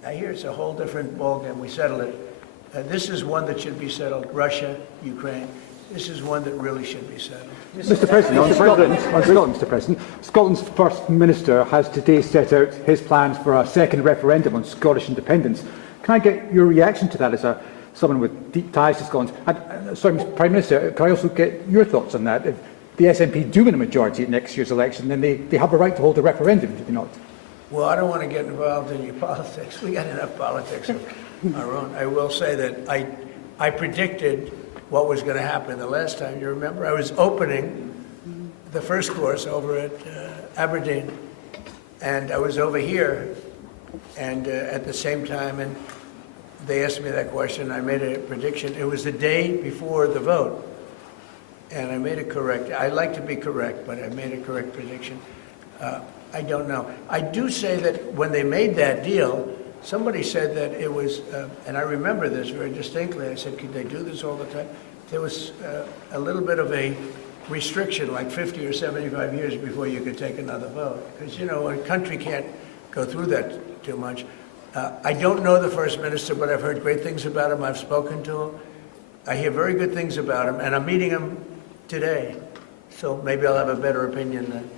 I hear it's a whole different ballgame. We settled it. This is one that should be settled. Russia, Ukraine. This is one that really should be settled. Mr. President, on Scotland, Mr. President, Scotland's First Minister has today set out his plans for a second referendum on Scottish independence. Can I get your reaction to that as someone with deep ties to Scotland? And, sorry, Mr. Prime Minister, can I also get your thoughts on that? If the SNP do win a majority at next year's election, then they have a right to hold a referendum, do they not? Well, I don't want to get involved in your politics. We got enough politics of our own. I will say that I predicted what was going to happen the last time. You remember? I was opening the first course over at Aberdeen, and I was over here, and at the same time, and they asked me that question. I made a prediction. It was the day before the vote, and I made it correct. I like to be correct, but I made a correct prediction. I don't know. I do say that when they made that deal, somebody said that it was, and I remember this very distinctly. I said, could they do this all the time? There was a little bit of a restriction, like 50 or 75 years before you could take another vote. Because, a country can't go through that too much. I don't know the First Minister, but I've heard great things about him. I've spoken to him. I hear very good things about him, and I'm meeting him today. So maybe I'll have a better opinion then.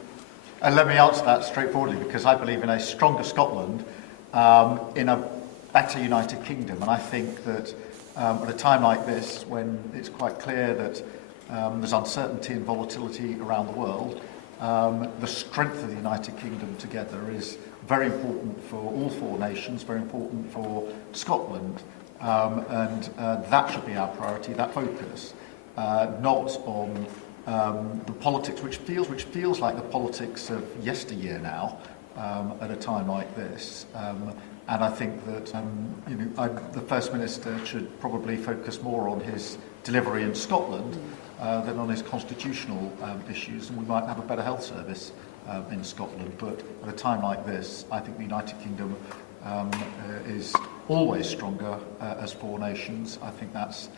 And let me answer that straightforwardly, because I believe in a stronger Scotland, in a better United Kingdom. And I think that at a time like this, when it's quite clear that there's uncertainty and volatility around the world, the strength of the United Kingdom together is very important for all 4 nations, very important for Scotland. And that should be our priority, that focus, not on the politics, which feels like the politics of yesteryear now, at a time like this. And I think that the First Minister should probably focus more on his delivery in Scotland than on his constitutional issues, and we might have a better health service in Scotland. But at a time like this, I think the United Kingdom is always stronger as four nations. I think that's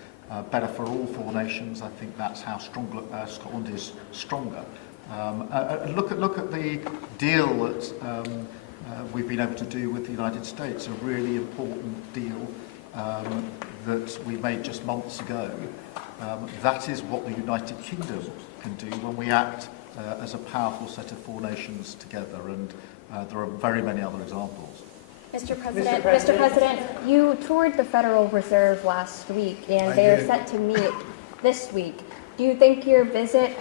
better for all four nations. I think that's how Scotland is stronger. Look at the deal that we've been able to do with the United States, a really important deal that we made just months ago. That is what the United Kingdom can do when we act as a powerful set of four nations together, and there are very many other examples. Mr. President, you toured the Federal Reserve last week, and they are set to meet this week. Do you think your visit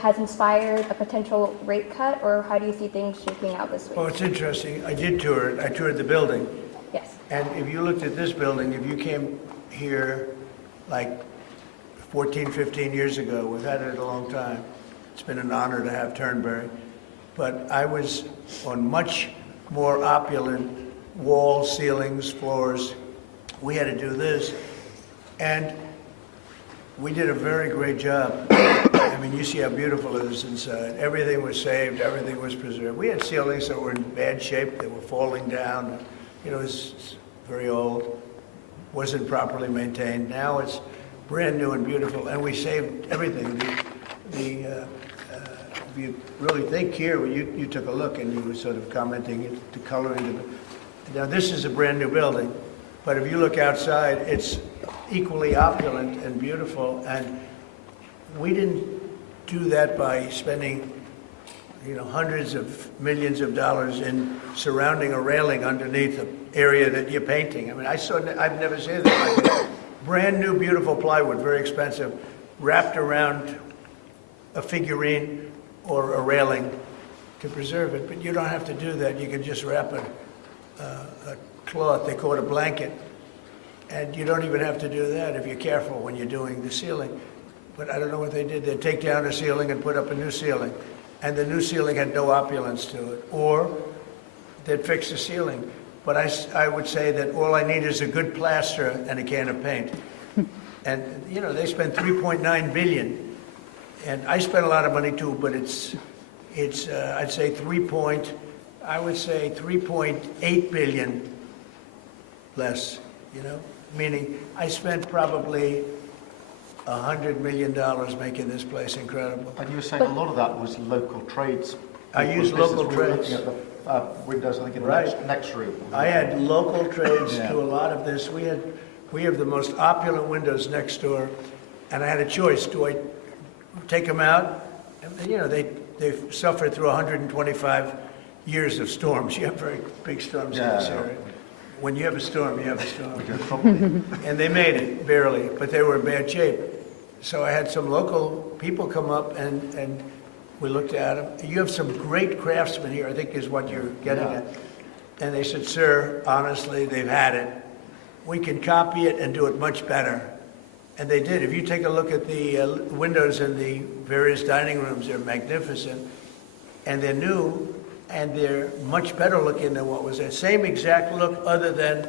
has inspired a potential rate cut, or how do you see things shaking out this week? Well, it's interesting. I did tour it. I toured the building. Yes. And if you looked at this building, if you came here like 14, 15 years ago, we've had it a long time. It's been an honor to have Turnberry. But I was on much more opulent walls, ceilings, floors. We had to do this. And we did a very great job. I mean, you see how beautiful it is inside. Everything was saved, everything was preserved. We had ceilings that were in bad shape, they were falling down. You know, it's very old, wasn't properly maintained. Now it's brand new and beautiful, and we saved everything. If you really think here, you took a look and you were sort of commenting the coloring. Now this is a brand new building, but if you look outside, it's equally opulent and beautiful, and we didn't do that by spending hundreds of millions of dollars in surrounding a railing underneath the area that you're painting. I mean, I've never seen that like that. Brand new beautiful plywood, very expensive, wrapped around a figurine or a railing to preserve it. But you don't have to do that. You can just wrap a cloth, they call it a blanket, and you don't even have to do that if you're careful when you're doing the ceiling. But I don't know what they did. They'd take down a ceiling and put up a new ceiling, and the new ceiling had no opulence to it. Or they'd fix the ceiling. But I would say that all I need is a good plaster and a can of paint. And, they spent $3.9 billion. And I spent a lot of money too, but it's I'd say 3.8 billion less, meaning I spent probably $100 million making this place incredible. And you were saying a lot of that was local trades. I used local trades. Looking at the windows, I think, in the next room. I had local trades do a lot of this. We have the most opulent windows next door, and I had a choice. Do I take them out? They've suffered through 125 years of storms. You have very big storms in this area. When you have a storm, you have a storm. And they made it, barely, but they were in bad shape. So I had some local people come up and we looked at them. You have some great craftsmen here, I think is what you're getting at. And they said, sir, honestly, they've had it. We can copy it and do it much better. And they did. If you take a look at the windows in the various dining rooms, they're magnificent. And they're new, and they're much better looking than what was there. Same exact look, other than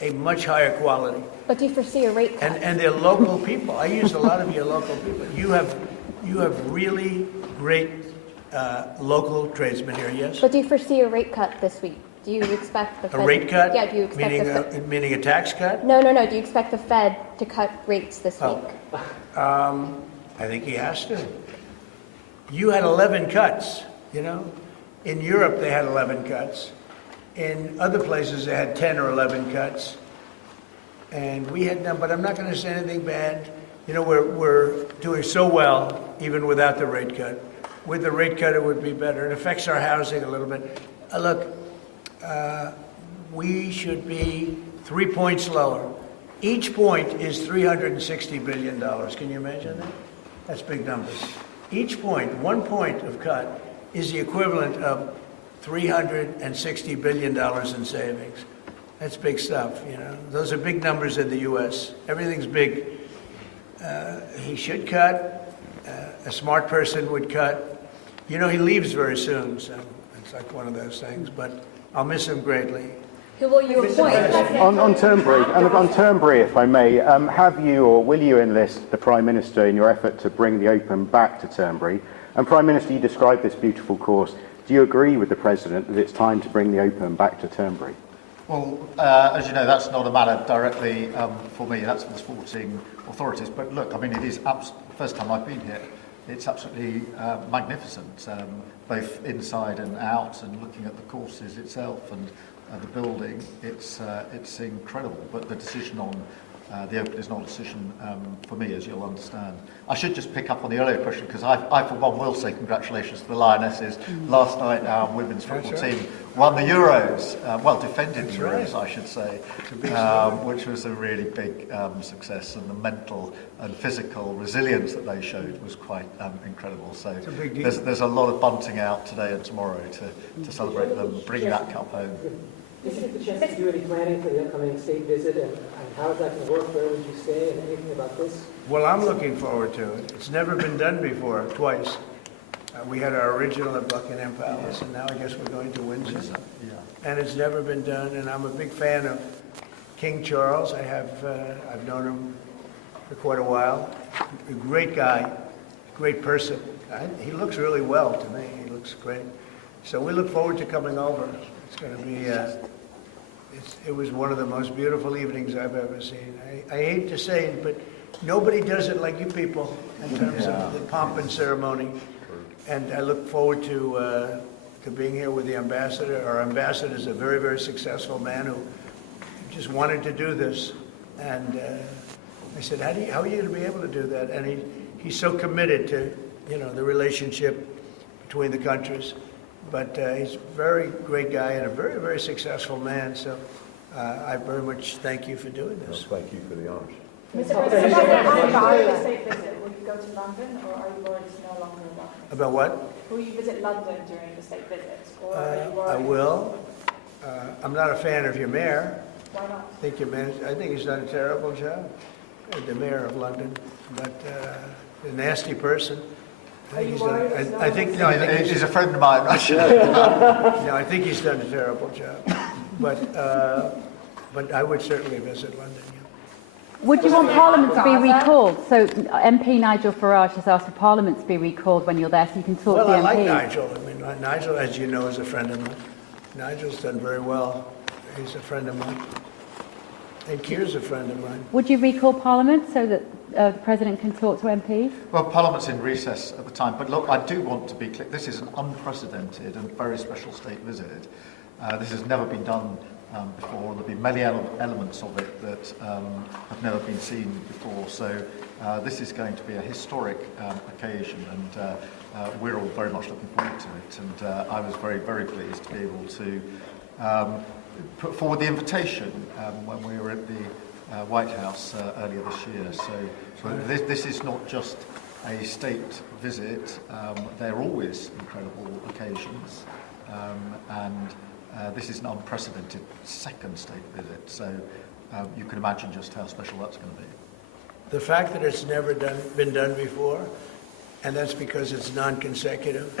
a much higher quality. But do you foresee a rate cut? And they're local people. I use a lot of your local people. You have really great local tradesmen here, yes? But do you foresee a rate cut this week? Do you expect the Fed... A rate cut? Yeah, do you expect meaning a tax cut? No. Do you expect the Fed to cut rates this week? I think he has to. You had 11 cuts, In Europe, they had 11 cuts. In other places, they had 10 or 11 cuts. And we had none, but I'm not going to say anything bad. We're doing so well, even without the rate cut. With the rate cut, it would be better. It affects our housing a little bit. Look, we should be 3 points lower. Each point is $360 billion. Can you imagine that? That's big numbers. Each point, 1 point of cut, is the equivalent of $360 billion in savings. That's big stuff, Those are big numbers in the U.S. Everything's big. He should cut. a smart person would cut. You know, he leaves very soon, so it's like one of those things, but I'll miss him greatly. Who will you appoint? On Turnberry, if I may, have you or will you enlist the Prime Minister in your effort to bring the Open back to Turnberry? And Prime Minister, you described this beautiful course. Do you agree with the President that it's time to bring the Open back to Turnberry? Well, as you know, that's not a matter directly for me. That's for the sporting authorities. But look, I mean, it is the first time I've been here. It's absolutely magnificent, both inside and out, and looking at the courses itself and the building. It's incredible. But the decision on the Open is not a decision for me, as you'll understand. I should just pick up on the earlier question, because I for one, will say congratulations to the Lionesses. Last night, our women's football team won the Euros, defended the Euros, I should say, which was a really big success, and the mental and physical resilience that they showed was quite incredible. So there's a lot of bunting out today and tomorrow to celebrate them bringing that cup home. Did you get the chance to do any planning for the upcoming state visit, and how is that going to work? Where would you stay, and anything about this? Well, I'm looking forward to it. It's never been done before, twice. We had our original at Buckingham Palace, and now I guess we're going to Windsor. And it's never been done, and I'm a big fan of King Charles. I've known him for quite a while. A great guy, great person. He looks really well to me. He looks great. So we look forward to coming over. It's going to be, it was one of the most beautiful evenings I've ever seen. I hate to say it, but nobody does it like you people in terms of the pomp and ceremony. And I look forward to being here with the ambassador. Our ambassador is a very, very successful man who just wanted to do this. And I said, how are you going to be able to do that? And he's so committed to, the relationship between the countries. But he's a very great guy and a very, very successful man. So I very much thank you for doing this. Well, thank you for the honors. Mr. President, on your state visit, will you go to London, or are you worried it's no longer welcome? About what? Will you visit London during the state visit, or are you worried? I will. I'm not a fan of your mayor. Why not? I think he's done a terrible job, the mayor of London. But a nasty person. I think he's a friend of mine. No, I think he's done a terrible job. But I would certainly visit London. Yeah. Would you want Parliament to be recalled? So MP Nigel Farage has asked for Parliament to be recalled when you're there, so you can talk to the MPs. Well, I like Nigel. I mean, Nigel, as you know, is a friend of mine. Nigel's done very well. He's a friend of mine. And Keir's a friend of mine. Would you recall Parliament so that the President can talk to MPs? Well, Parliament's in recess at the time, but look, I do want to be clear. This is an unprecedented and very special state visit. This has never been done before. There'll be many elements of it that have never been seen before. So this is going to be a historic occasion, and we're all very much looking forward to it. And I was very, very pleased to be able to put forward the invitation when we were at the White House earlier this year. So this is not just a state visit. They're always incredible occasions, and this is an unprecedented second state visit. So you can imagine just how special that's going to be. The fact that it's never been done before, and that's because it's non-consecutive,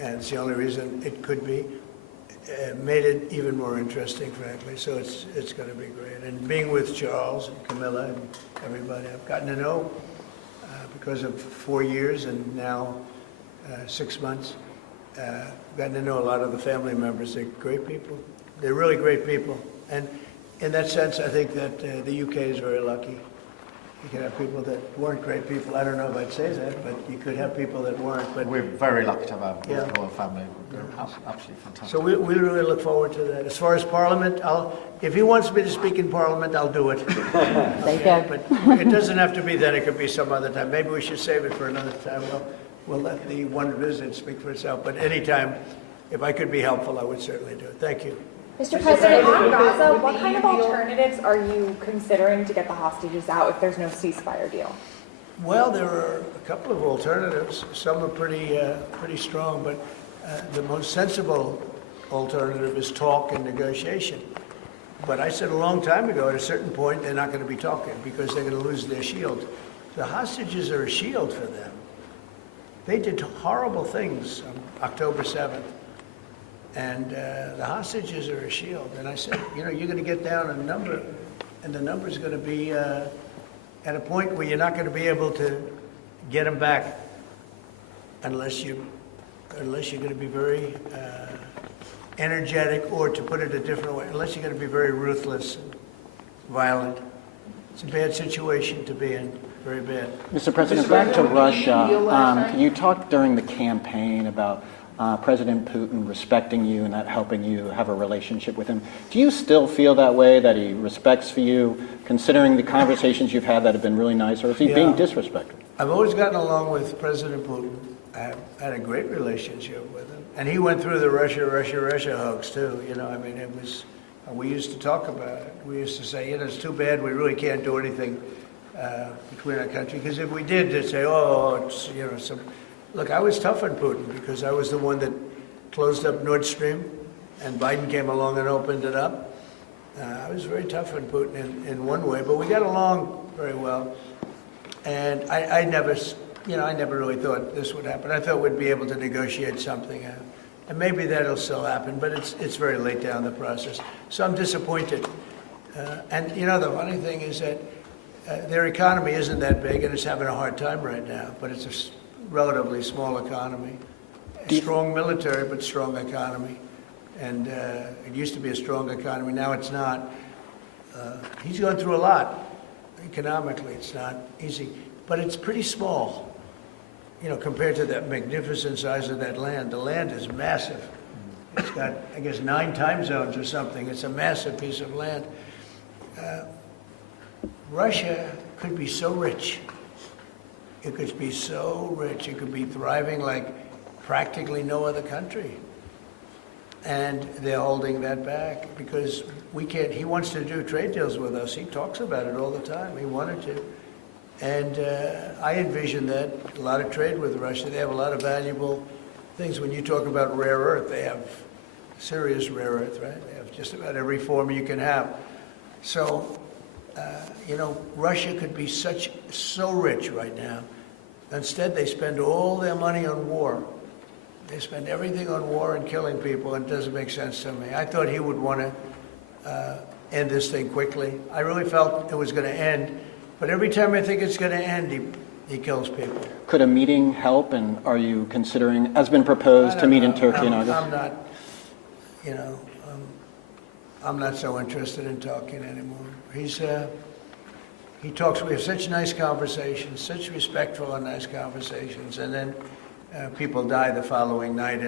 and it's the only reason it could be, made it even more interesting, frankly. So it's going to be great. And being with Charles and Camilla and everybody, I've gotten to know because of 4 years and now 6 months. Gotten to know a lot of the family members. They're great people. They're really great people. And in that sense, I think that the UK is very lucky. You can have people that weren't great people. I don't know if I'd say that, but you could have people that weren't. But we're very lucky to have our royal family. They're absolutely fantastic. So we really look forward to that. As far as Parliament, if he wants me to speak in Parliament, I'll do it. There you go. But it doesn't have to be then. It could be some other time. Maybe we should save it for another time. We'll let the one visit speak for itself. But anytime, if I could be helpful, I would certainly do it. Thank you. Mr. President, on Gaza, what kind of alternatives are you considering to get the hostages out if there's no ceasefire deal? Well, there are a couple of alternatives. Some are pretty strong, but the most sensible alternative is talk and negotiation. But I said a long time ago, at a certain point, they're not going to be talking because they're going to lose their shield. The hostages are a shield for them. They did horrible things on October 7th. And the hostages are a shield. And I said, you know, you're going to get down a number, and the number's going to be at a point where you're not going to be able to get them back unless you're going to be very energetic, or to put it a different way, unless you're going to be very ruthless and violent. It's a bad situation to be in, very bad. Mr. President, back to Russia. You talked during the campaign about President Putin respecting you and that helping you have a relationship with him. Do you still feel that way, that he respects for you, considering the conversations you've had that have been really nice, or is he being disrespectful? I've always gotten along with President Putin. I've had a great relationship with him. And he went through the Russia hoax too. You know, I mean, it was, we used to talk about it. We used to say, you know, it's too bad we really can't do anything between our country. Because if we did, they'd say, oh, it's, you know, some... Look, I was tough on Putin because I was the one that closed up Nord Stream, and Biden came along and opened it up. I was very tough on Putin in one way, but we got along very well. And I never really thought this would happen. I thought we'd be able to negotiate something, and maybe that'll still happen, but it's very late down the process. So I'm disappointed. And you know, the funny thing is that their economy isn't that big, and it's having a hard time right now, but it's a relatively small economy. Strong military, but strong economy. And it used to be a strong economy, now it's not. He's gone through a lot. Economically, it's not easy, but it's pretty small, you know, compared to that magnificent size of that land. The land is massive. It's got, I guess, 9 time zones or something. It's a massive piece of land. Russia could be so rich. It could be so rich. It could be thriving like practically no other country. And they're holding that back because we can't. He wants to do trade deals with us. He talks about it all the time. He wanted to. And I envision that, a lot of trade with Russia. They have a lot of valuable things. When you talk about rare earth, they have serious rare earth, right? They have just about every form you can have. So, you know, Russia could be so rich right now. Instead, they spend all their money on war. They spend everything on war and killing people, and it doesn't make sense to me. I thought he would want to end this thing quickly. I really felt it was going to end, but every time I think it's going to end, he kills people. Could a meeting help, and are you considering, has been proposed to meet in Turkey in August? I'm not, you know, I'm not so interested in talking anymore. He talks, we have such nice conversations, such respectful and nice conversations, and then people die the following night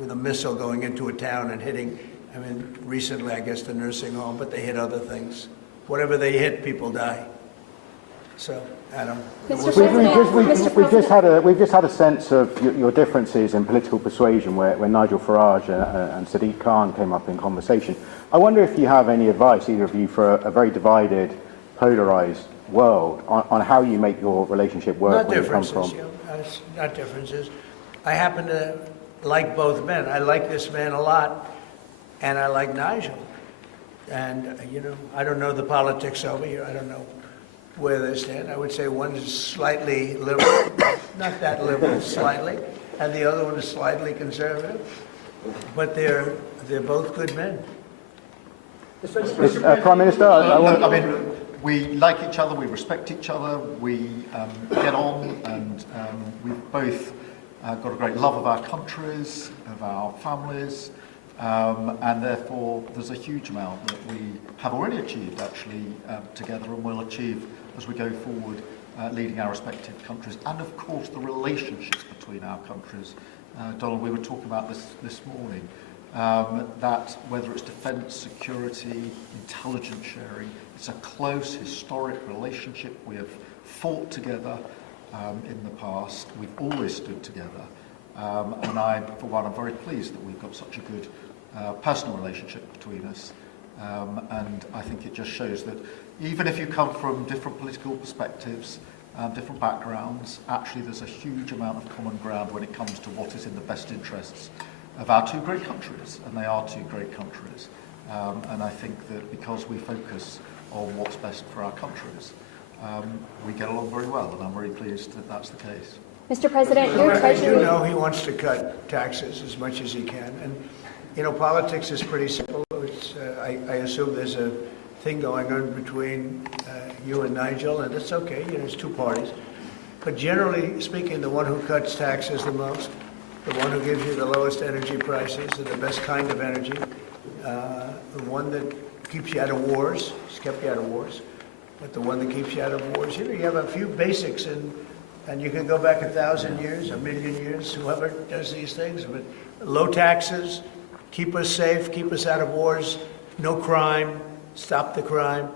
with a missile going into a town and hitting, I mean, recently, I guess, the nursing home, but they hit other things. Whatever they hit, people die. So, Adam. We've just had a sense of your differences in political persuasion where Nigel Farage and Sadiq Khan came up in conversation. I wonder if you have any advice, either of you, for a very divided, polarised world on how you make your relationship work when you come from... Not differences. I happen to like both men. I like this man a lot, and I like Nigel. And, you know, I don't know the politics over here. I don't know where they stand. I would say one is slightly liberal, not that liberal, slightly, and the other one is slightly conservative. But they're both good men. Prime Minister, I mean, we like each other, we respect each other, we get on, and we've both got a great love of our countries, of our families, and therefore there's a huge amount that we have already achieved actually together and will achieve as we go forward, leading our respective countries, and of course the relationships between our countries. Donald, we were talking about this morning, that whether it's defence, security, intelligence sharing, it's a close historic relationship. We have fought together in the past. We've always stood together. And I, for one, I'm very pleased that we've got such a good personal relationship between us. And I think it just shows that even if you come from different political perspectives, different backgrounds, actually there's a huge amount of common ground when it comes to what is in the best interests of our two great countries, and they are two great countries. And I think that because we focus on what's best for our countries, we get along very well, and I'm very pleased that that's the case. Mr. President, Well, your I do Treasury... know he wants to cut taxes as much as he can. And, you know, politics is pretty simple. It's, I assume there's a thing going on between you and Nigel, and it's okay. You know, it's two parties. But generally speaking, the one who cuts taxes the most, the one who gives you the lowest energy prices and the best kind of energy, the one that keeps you out of wars, he's kept you out of wars, but the one that keeps you out of wars, you know, you have a few basics, and you can go back 1,000 years, 1,000,000 years, whoever does these things, but low taxes, keep us safe, keep us out of wars, no crime, stop the crime,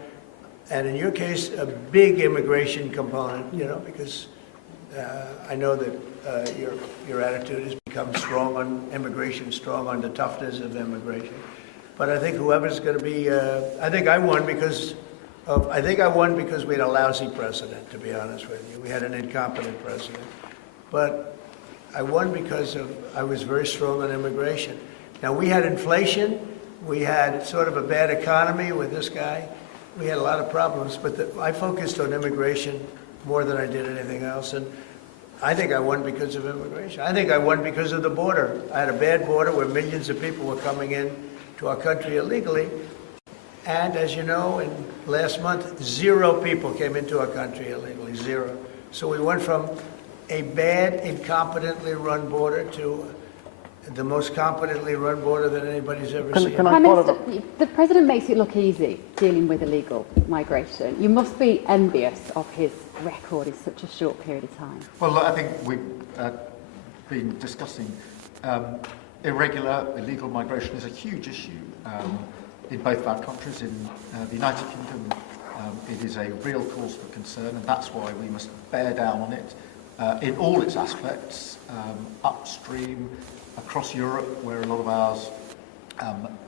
and in your case, a big immigration component, you know, because I know that your attitude has become strong on immigration, strong on the toughness of immigration. But I think whoever's going to be, I think I won because we had a lousy president, to be honest with you. We had an incompetent president. But I won because I was very strong on immigration. Now, we had inflation. We had sort of a bad economy with this guy. We had a lot of problems, but I focused on immigration more than I did anything else. And I think I won because of immigration. I think I won because of the border. I had a bad border where millions of people were coming in to our country illegally. And as you know, in last month, 0 people came into our country illegally, 0. So we went from a bad, incompetently run border to the most competently run border that anybody's ever seen. Prime Minister, the President makes it look easy dealing with illegal migration. You must be envious of his record in such a short period of time. Well, I think we've been discussing illegal migration is a huge issue in both of our countries. In the United Kingdom, it is a real cause for concern, and that's why we must bear down on it in all its aspects, upstream, across Europe, where a lot of ours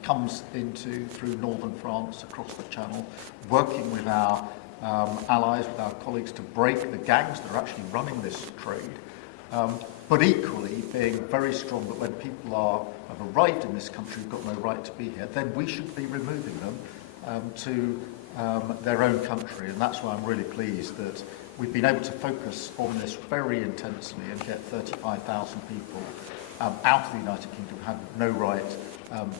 comes through northern France, across the Channel, working with our allies, with our colleagues to break the gangs that are actually running this trade. But equally being very strong that when people have arrived in this country, who've got no right to be here, then we should be removing them to their own country. And that's why I'm really pleased that we've been able to focus on this very intensely and get 35,000 people out of the United Kingdom who have no right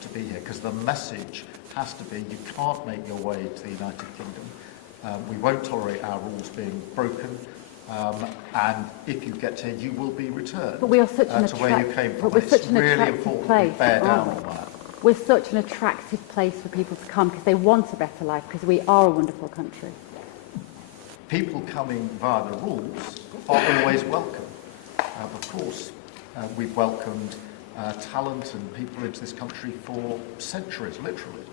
to be here. Because the message has to be, you can't make your way to the United Kingdom. We won't tolerate our rules being broken. And if you get here, you will be returned But we are such an to where you came from. We're It's such an really attractive important place. to bear down on that. We're such an attractive place for people to come because they want a better life, because we are a wonderful country. People coming via the rules are always welcome. Of course, we've welcomed talent and people into this country for centuries, literally.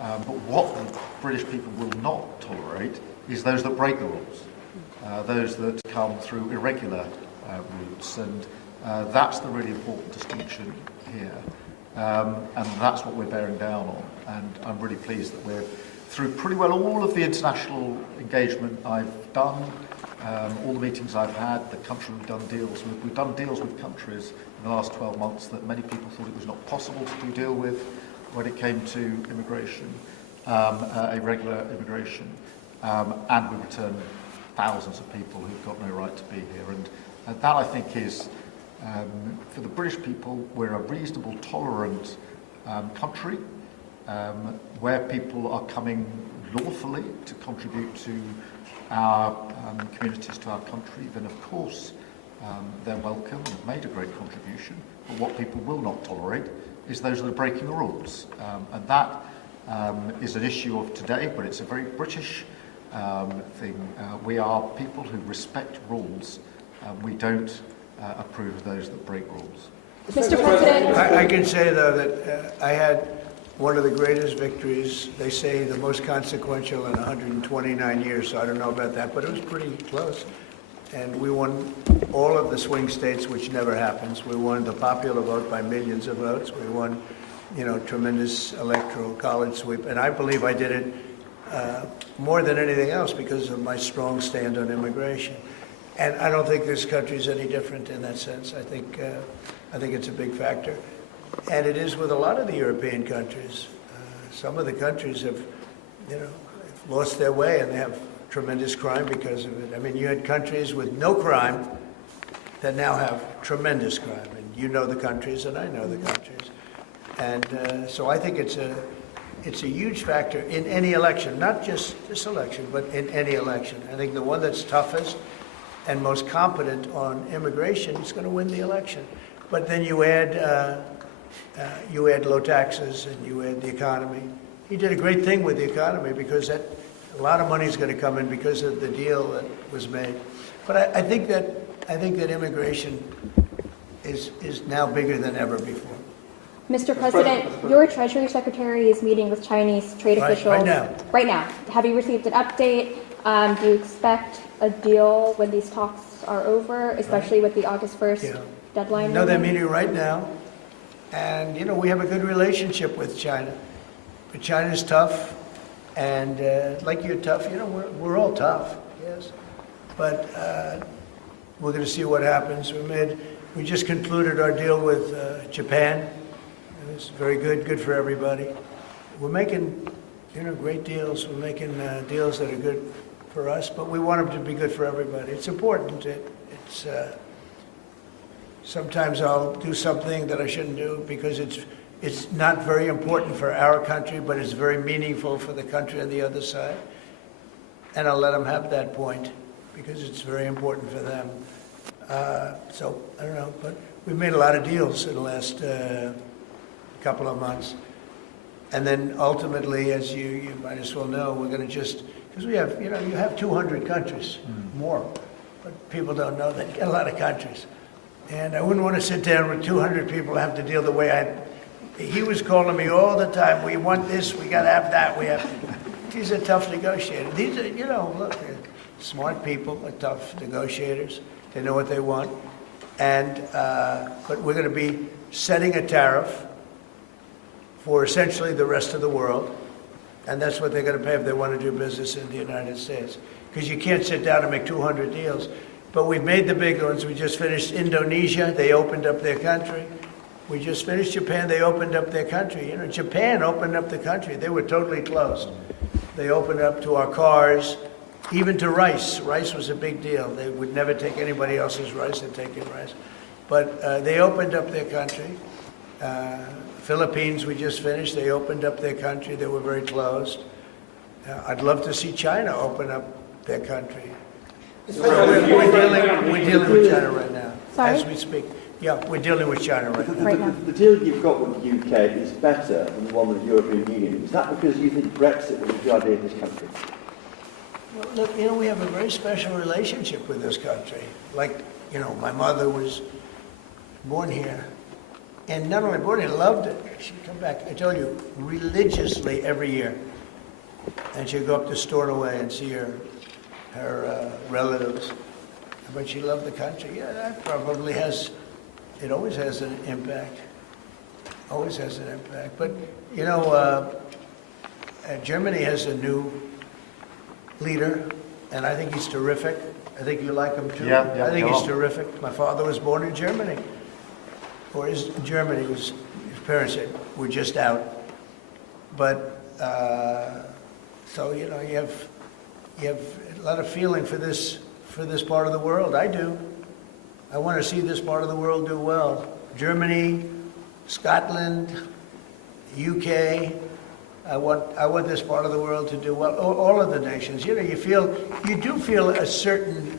But what the British people will not tolerate is those that break the rules. Those that come through irregular routes, and that's the really important distinction here, and that's what we're bearing down on. And I'm really pleased that we're through pretty well all of the international engagement I've done, all the meetings I've had, the country we've done deals with. We've done deals with countries in the last 12 months that many people thought it was not possible to do deal with when it came to immigration, irregular immigration, and we returned thousands of people who've got no right to be here. And that, I think, is, for the British people, we're a reasonable, tolerant country where people are coming lawfully to contribute to our communities, to our country. Then, of course, they're welcome and have made a great contribution. But what people will not tolerate is those that are breaking the rules. And that is an issue of today, but it's a very British thing. We are people who respect rules. We don't approve of those that break rules. Mr. President, I can say, though, that I had one of the greatest victories, they say the most consequential in 129 years, so I don't know about that, but it was pretty close. And we won all of the swing states, which never happens. We won the popular vote by millions of votes. We won, tremendous electoral college sweep. And I believe I did it more than anything else because of my strong stand on immigration. And I don't think this country is any different in that sense. I think it's a big factor. And it is with a lot of the European countries. Some of the countries have, lost their way, and they have tremendous crime because of it. I mean, you had countries with no crime that now have tremendous crime. And you know the countries, and I know the countries. And so I think it's a huge factor in any election, not just this election, but in any election. I think the one that's toughest and most competent on immigration is going to win the election. But then you add low taxes and you add the economy. He did a great thing with the economy because a lot of money is going to come in because of the deal that was made. But I think that immigration is now bigger than ever before. Mr. President, your Treasury Secretary is meeting with Chinese trade officials right now. Have you received an update? Do you expect a deal when these talks are over, especially with the August 1st deadline? No, they're meeting right now. And, you know, we have a good relationship with China. But China's tough. And like you're tough, you know, we're all tough, yes. But we're going to see what happens. We just concluded our deal with Japan. It was very good for everybody. We're making, you know, great deals. We're making deals that are good for us, but we want them to be good for everybody. It's important. It's sometimes I'll do something that I shouldn't do because it's not very important for our country, but it's very meaningful for the country on the other side. And I'll let them have that point because it's very important for them. So I don't know, but we've made a lot of deals in the last couple of months. And then ultimately, as you might as well know, we're going to just, because we have, you know, you have 200 countries, more, but people don't know that. You got a lot of countries. And I wouldn't want to sit down with 200 people and have to deal the way he was calling me all the time, we want this, we got to have that, we have to. These are tough negotiators. These are, you know, look, they're smart people, are tough negotiators. They know what they want. And, but we're going to be setting a tariff for essentially the rest of the world. And that's what they're going to pay if they want to do business in the United States. Because you can't sit down and make 200 deals. But we've made the big ones. We just finished Indonesia. They opened up their country. We just finished Japan. They opened up their country. You know, Japan opened up the country. They were totally closed. They opened up to our cars, even to rice. Rice was a big deal. They would never take anybody else's rice. They'd take your rice. But they opened up their country. Philippines, we just finished. They opened up their country. They were very closed. I'd love to see China open up their country. We're dealing with China right now, as we speak. Yeah, we're dealing with China right now. The deal you've got with the UK is better than the one with the European Union. Is that because you think Brexit was a good idea in this country? Well, look, you know, we have a very special relationship with this country. Like, you know, my mother was born here. And not only born here, loved it. She'd come back, I told you, religiously every year. And she'd go up to Stornoway and see her relatives. But she loved the country. Yeah, that probably has, it always has an impact. Always has an impact. But, you know, Germany has a new leader, and I think he's terrific. I think you like him too. Yeah, I think he's terrific. My father was born in Germany. Or his Germany was, his parents were just out. But, so, you know, you have a lot of feeling for this part of the world. I do. I want to see this part of the world do well. Germany, Scotland, UK. I want this part of the world to do well. All of the nations. You know, you do feel a certain,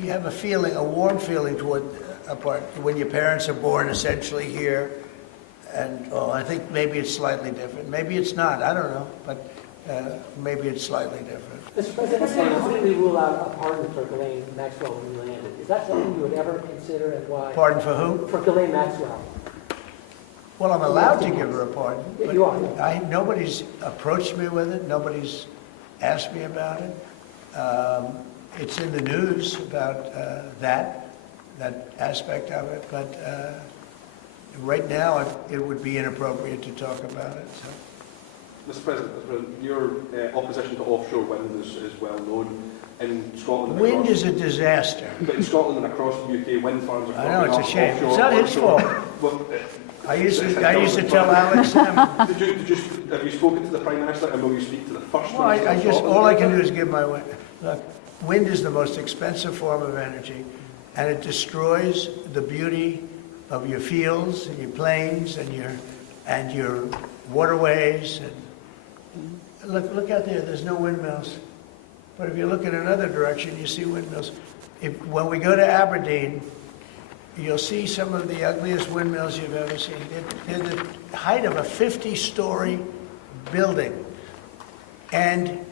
you have a feeling, a warm feeling toward a part when your parents are born essentially here. And I think maybe it's slightly different. Maybe it's not. I don't know, but maybe it's slightly different. Mr. President, how did we rule out a pardon for Ghislaine Maxwell when we landed? Is that something you would ever consider, and why? Pardon for who? For Ghislaine Maxwell. Well, I'm allowed to give her a pardon. Yeah, you are. Nobody's approached me with it. Nobody's asked me about it. It's in the news about that aspect of it, but right now it would be inappropriate to talk about it. So. Mr. President, your opposition to offshore wind is well known. In Scotland, wind is a disaster. But in Scotland and across the UK, wind farms are. I know, it's a shame. It's not his fault. Well, I used to tell Alex. Have you spoken to the Prime Minister, and will you speak to the First Minister? Well, all I can do is give my wind. Look, wind is the most expensive form of energy. and it destroys the beauty of your fields and your plains and your waterways. And look out there. There's no windmills. But if you look in another direction, you see windmills. When we go to Aberdeen, you'll see some of the ugliest windmills you've ever seen. They're the height of a 50-story building. And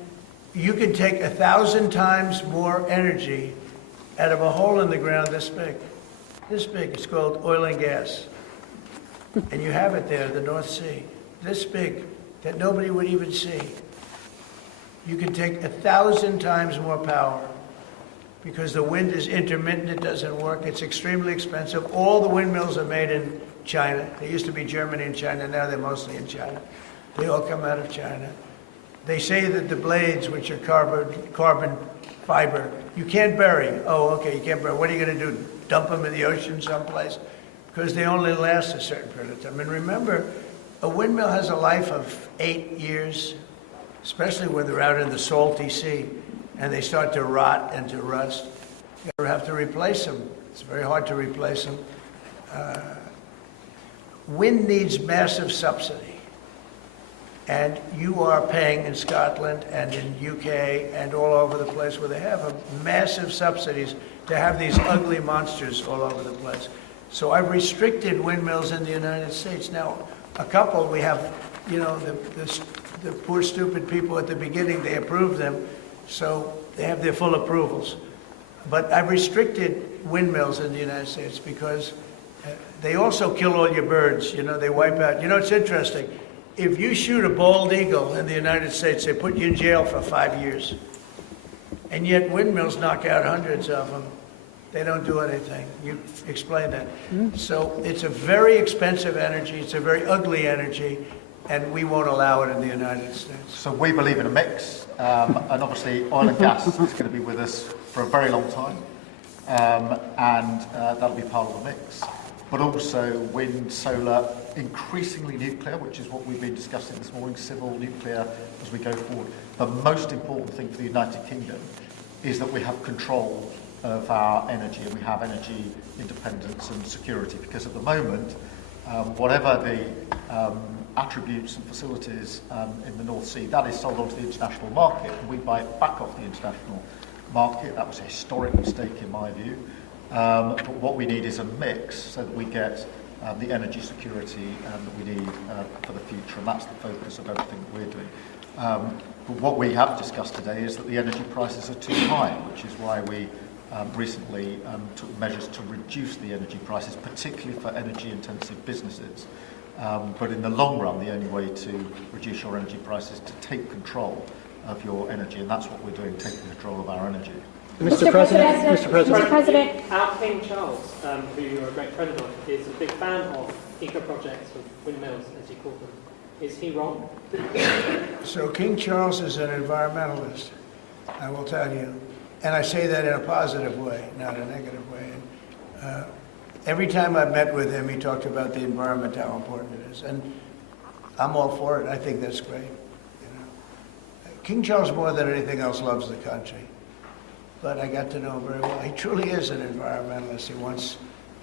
you can take 1,000 times more energy out of a hole in the ground this big. This big. It's called oil and gas. And you have it there, the North Sea. This big, that nobody would even see. You can take 1,000 times more power because the wind is intermittent, it doesn't work, it's extremely expensive. All the windmills are made in China. They used to be Germany and China, now they're mostly in China. They all come out of China. They say that the blades, which are carbon fiber, you can't bury. Oh, okay, you can't bury. What are you going to do, dump them in the ocean someplace? Because they only last a certain period of time. And remember, a windmill has a life of 8 years, especially when they're out in the salty sea and they start to rot and to rust. You have to replace them. It's very hard to replace them. Wind needs massive subsidy. And you are paying in Scotland and in UK and all over the place where they have massive subsidies to have these ugly monsters all over the place. So I've restricted windmills in the United States. Now, a couple, we have, you know, the poor stupid people at the beginning, they approved them, so they have their full approvals. But I've restricted windmills in the United States because they also kill all your birds. You know, they wipe out. You know, it's interesting. If you shoot a bald eagle in the United States, they put you in jail for 5 years. And yet windmills knock out hundreds of them. They don't do anything. You explain that. So it's a very expensive energy. It's a very ugly energy. And we won't allow it in the United States. So we believe in a mix. And obviously oil and gas is going to be with us for a very long time. And that'll be part of the mix. But also wind, solar, increasingly nuclear, which is what we've been discussing this morning, civil, nuclear, as we go forward. The most important thing for the United Kingdom is that we have control of our energy, and we have energy independence and security, because at the moment, whatever the attributes and facilities in the North Sea, that is sold onto the international market, and we buy it back off the international market. That was a historic mistake in my view. But what we need is a mix so that we get the energy security that we need for the future, and that's the focus of everything that we're doing. But what we have discussed today is that the energy prices are too high, which is why we recently took measures to reduce the energy prices, particularly for energy-intensive businesses. But in the long run, the only way to reduce your energy prices is to take control of your energy, and that's what we're doing, taking control of our energy. Mr. President, our King Charles, who you're a great friend of, is a big fan of eco projects, of windmills, as you call them. Is he wrong? So King Charles is an environmentalist, I will tell you. And I say that in a positive way, not a negative way. And, every time I've met with him, he talked about the environment, how important it is. And I'm all for it. I think that's great. You know, King Charles, more than anything else, loves the country. But I got to know him very well. He truly is an environmentalist. He wants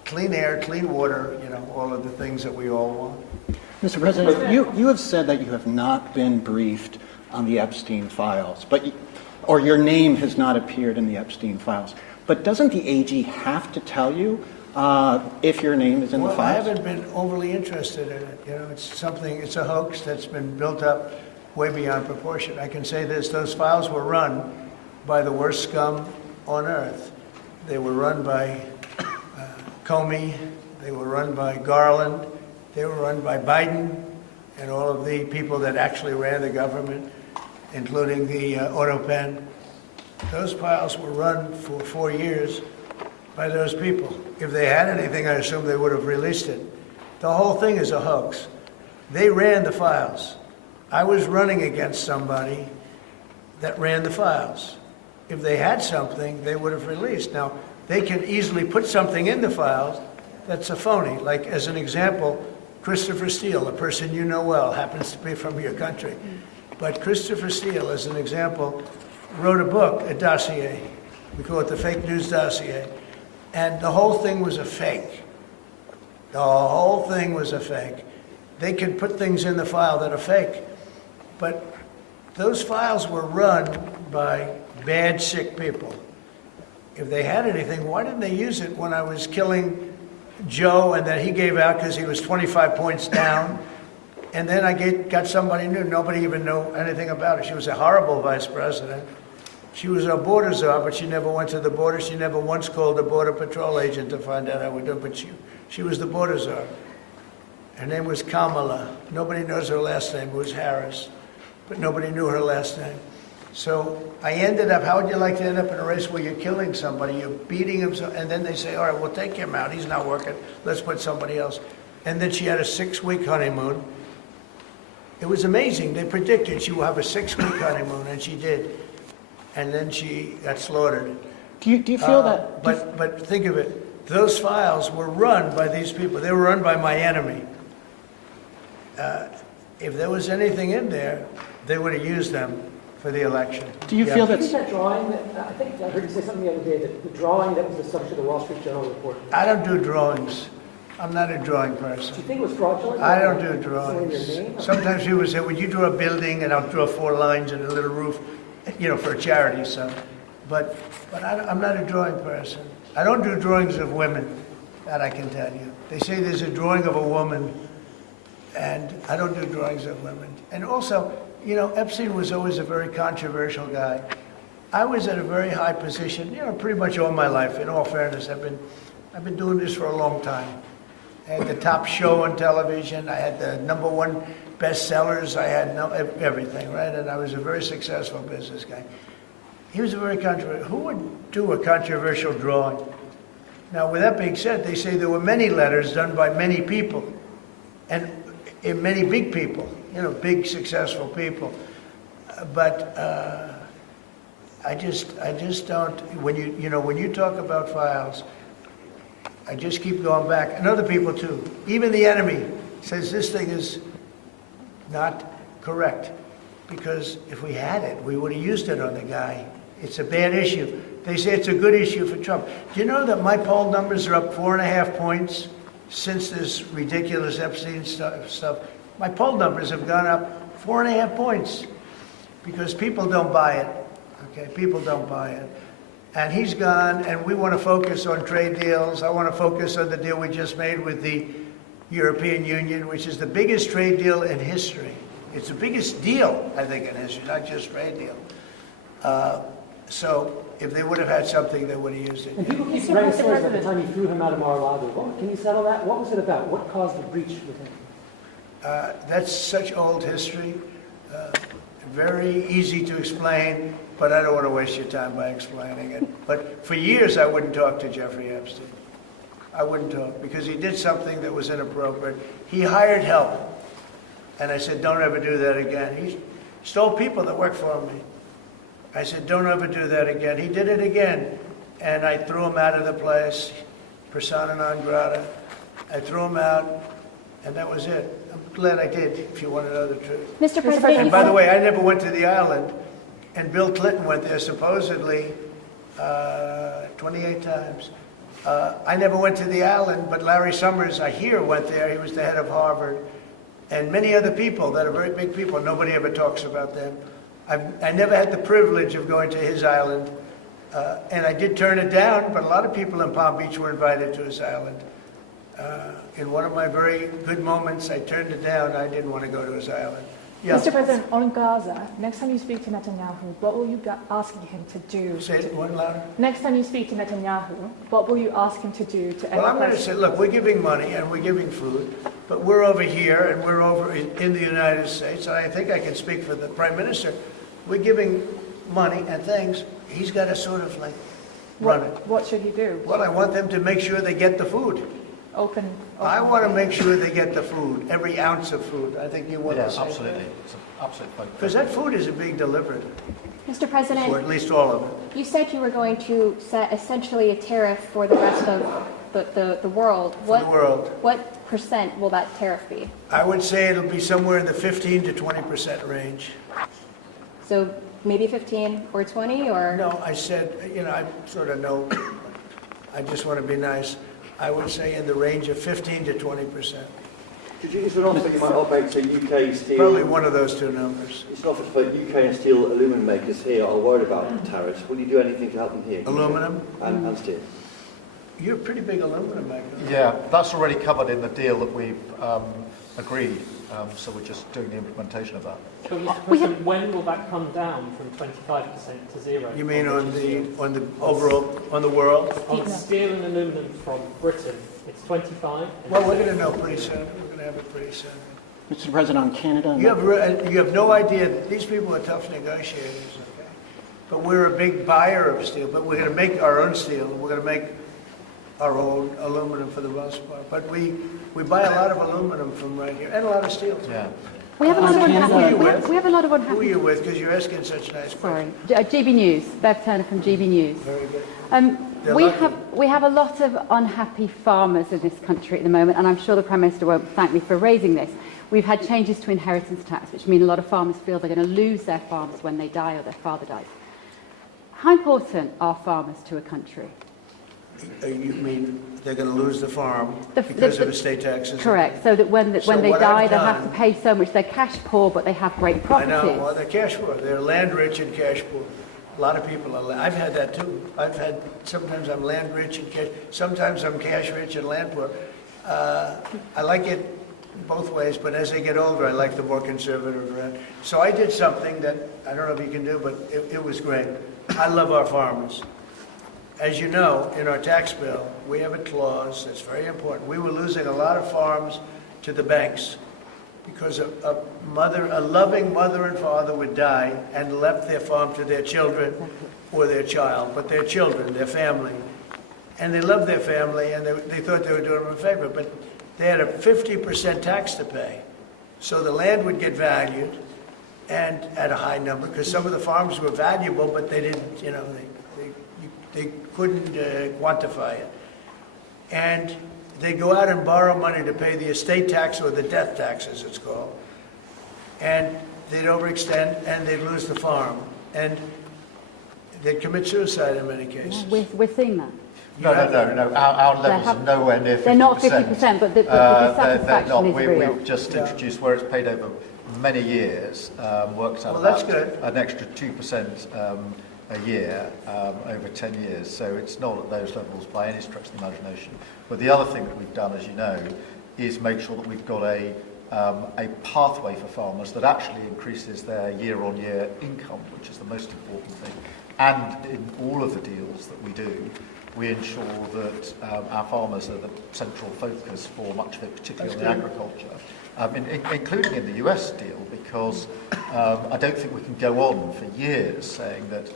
clean air, clean water, you know, all of the things that we all want. Mr. President, you have said that you have not been briefed on the Epstein files, or your name has not appeared in the Epstein files. But doesn't the AG have to tell you if your name is in the files? I haven't been overly interested in it. You know, it's a hoax that's been built up way beyond proportion. I can say this, those files were run by the worst scum on earth. They were run by Comey, they were run by Garland, they were run by Biden and all of the people that actually ran the government, including the Autopen. Those files were run for 4 years by those people. If they had anything, I assume they would have released it. The whole thing is a hoax. They ran the files. I was running against somebody that ran the files. If they had something, they would have released. Now, they can easily put something in the files that's a phony. Like, as an example, Christopher Steele, a person you know well, happens to be from your country. But Christopher Steele, as an example, wrote a book, a dossier. We call it the fake news dossier. And the whole thing was a fake. The whole thing was a fake. They could put things in the file that are fake, but those files were run by bad, sick people. If they had anything, why didn't they use it when I was killing Joe and then he gave out because he was 25 points down? And then I got somebody new. Nobody even knew anything about her. She was a horrible vice president. She was a border czar, but she never went to the border. She never once called a border patrol agent to find out how we do. But she was the border czar. Her name was Kamala. Nobody knows her last name. It was Harris. But nobody knew her last name. So I ended up, how would you like to end up in a race where you're killing somebody, you're beating him, and then they say, all right, we'll take him out. He's not working. Let's put somebody else. And then she had a 6-week honeymoon. It was amazing. They predicted she would have a 6-week honeymoon, and she did. And then she got slaughtered. Do you feel that? But think of it. Those files were run by these people. They were run by my enemy. If there was anything in there, they would have used them for the election. Do you feel that? That drawing, I think I heard you say something the other day, that the drawing that was the subject of the Wall Street Journal report. I don't do drawings. I'm not a drawing Do person. you think it was fraudulent? I don't do drawings. Sometimes people say, would you draw a building? And I'll draw 4 lines and a little roof, for a charity, so. But I'm not a drawing person. I don't do drawings of women, that I can tell you. They say there's a drawing of a woman, and I don't do drawings of women. And also, Epstein was always a very controversial guy. I was at a very high position, pretty much all my life, in all fairness. I've been doing this for a long time. I had the top show on television. I had the #1 bestsellers. I had everything, right? And I was a very successful business guy. He was a very controversial. Who would do a controversial drawing? Now, with that being said, they say there were many letters done by many people, and many big people, big successful people. But I just don't. When you talk about files, I just keep going back, and other people too. Even the enemy says this thing is not correct, because if we had it, we would have used it on the guy. It's a bad issue. They say it's a good issue for Trump. Do you know that my poll numbers are up 4.5 points since this ridiculous Epstein stuff? My poll numbers have gone up 4.5 points because people don't buy it. Okay, people don't buy it. And he's gone, and we want to focus on trade deals. I want to focus on the deal we just made with the European Union, which is the biggest trade deal in history. It's the biggest deal, I think, in history, not just trade deal. So if they would have had something, they would have used it. And people keep writing stories about the time you threw him out of Mar-a-Lago. Can you settle that? What was it about? What caused the breach with him? That's such old history. Very easy to explain, but I don't want to waste your time by explaining it. But for years, I wouldn't talk to Jeffrey Epstein. I wouldn't talk because he did something that was inappropriate. He hired help. And I said, don't ever do that again. He stole people that worked for me. I said, don't ever do that again. He did it again. And I threw him out of the place, persona non grata. I threw him out, and that was it. I'm glad I did, if you want to know the truth. Mr. President, and by the way, I never went to the island, and Bill Clinton went there supposedly 28 times. I never went to the island, but Larry Summers, I hear, went there. He was the head of Harvard. And many other people that are very big people. Nobody ever talks about them. I never had the privilege of going to his island. And I did turn it down, but a lot of people in Palm Beach were invited to his island. In one of my very good moments, I turned it down. I didn't want to go to his island. Yeah. Mr. President, on Gaza, next time you speak to Netanyahu, what will you be asking him to do? Say it one louder. Next time you speak to Netanyahu, what will you ask him to do to end Well, I'm going to say, look, we're giving money and we're giving food, but we're over here and we're over in the United States, and I think I can speak for the Prime Minister. We're giving money and things. He's got to sort of run it. What should he do? Well, I want them to make sure they get the food. Open. I want to make sure they get the food, every ounce of food. I think you want to say absolutely. It's an absolute point. because that food is being delivered, Mr. President, or at least all of it. you said you were going to set essentially a tariff for the rest of the world. For the world. What percent will that tariff be? I would say it'll be somewhere in the 15 to 20% range. So maybe 15 or 20 or? No, I said, I sort of know I just want to be nice. I would say in the range of 15 to 20%. Is there an offer you might offer to UK steel? Probably one of those two numbers. It's an offer for UK and steel aluminium makers here are worried about tariffs. Will you do anything to help them here? Aluminum? And steel? You're a pretty big aluminum maker. Yeah, that's already covered in the deal that we've agreed, so we're just doing the implementation of that. So, Mr. President, when will that come down from 25% to 0? You mean on the overall, on the world? On steel and aluminium from Britain, it's 25. Well, we're going to know pretty soon. We're going to have it pretty soon. Mr. President, on Canada... You have no idea that these people are tough negotiators, okay? But we're a big buyer of steel, but we're going to make our own steel. We're going to make our own aluminum for the most part. But we buy a lot of aluminum from right here, and a lot of steel, too. Yeah. We have a lot of unhappy. We have a lot of unhappy. Who are you with? Because you're asking such nice questions. Sorry, GB News. Bev Turner from GB News. Very good. We have a lot of unhappy farmers in this country at the moment, and I'm sure the Prime Minister won't thank me for raising this. We've had changes to inheritance tax, which mean a lot of farmers feel they're going to lose their farms when they die or their father dies. How important are farmers to a country? You mean they're going to lose the farm because of estate taxes? Correct. So that when they die, they'll have to pay so much. They're cash poor, but they have great properties. I know. Well, they're cash poor. They're land rich and cash poor. A lot of people are. I've had that too. Sometimes I'm land rich and cash. Sometimes I'm cash rich and land poor. I like it both ways, but as I get older, I like the more conservative route. So I did something that I don't know if you can do, but it was great. I love our farmers. As you know, in our tax bill, we have a clause that's very important. We were losing a lot of farms to the banks because a loving mother and father would die and left their farm to their children or their child, but their children, their family. And they loved their family, and they thought they were doing them a favor, but they had a 50% tax to pay. So the land would get valued and at a high number, because some of the farms were valuable, but they didn't, they couldn't quantify it. And they go out and borrow money to pay the estate tax or the death tax, as it's called. And they'd overextend and they'd lose the farm. And they'd commit suicide in many cases. We're seeing that. No. Our levels are nowhere near 50%. They're not 50%, but the dissatisfaction is real. We've just introduced where it's paid over many years, works out that's good. An extra 2% a year over 10 years. So it's not at those levels by any stretch of the imagination. But the other thing that we've done, as you know, is make sure that we've got a pathway for farmers that actually increases their year-on-year income, which is the most important thing. And in all of the deals that we do, we ensure that our farmers are the central focus for much of it, particularly on the agriculture, including in the US deal, because I don't think we can go on for years saying that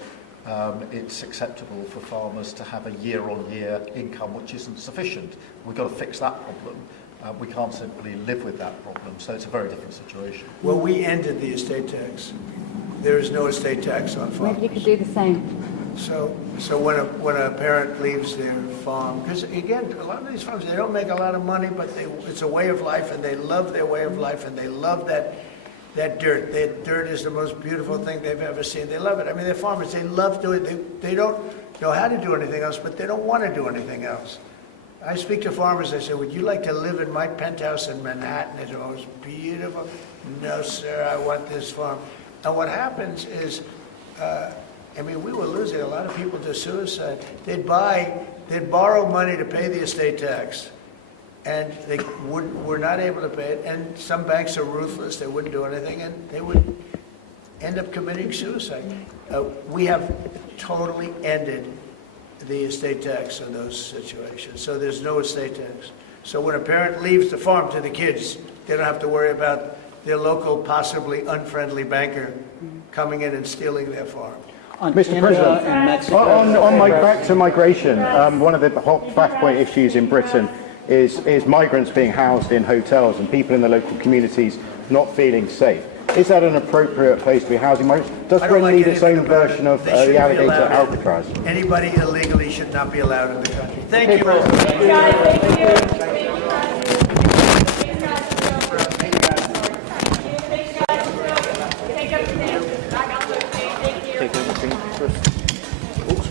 it's acceptable for farmers to have a year-on-year income which isn't sufficient. We've got to fix that problem. We can't simply live with that problem, so it's a very different situation. Well, we ended the estate tax. There is no estate tax on farms. Maybe you could do the same. So when a parent leaves their farm, because again, a lot of these farms, they don't make a lot of money, but it's a way of life, and they love their way of life, and they love that dirt. That dirt is the most beautiful thing they've ever seen. They love it. I mean, they're farmers. They love doing it. They don't know how to do anything else, but they don't want to do anything else. I speak to farmers. I say, would you like to live in my penthouse in Manhattan? It's the most beautiful. No, sir, I want this farm. And what happens is, we were losing a lot of people to suicide. They'd borrow money to pay the estate tax, and they were not able to pay it. And some banks are ruthless; they wouldn't do anything, and they would end up committing suicide. We have totally ended the estate tax in those situations, so there's no estate tax. So when a parent leaves the farm to the kids, they don't have to worry about their local, possibly unfriendly banker coming in and stealing their farm. Mr. President, back to migration, one of the hot flashpoint issues in Britain is migrants being housed in hotels and people in the local communities not feeling safe. Is that an appropriate place to be housing migrants? Does Britain need its own version of the alligator Alcatraz? Anybody illegally should not be allowed in the country. Thank you. Take everything first. Oops,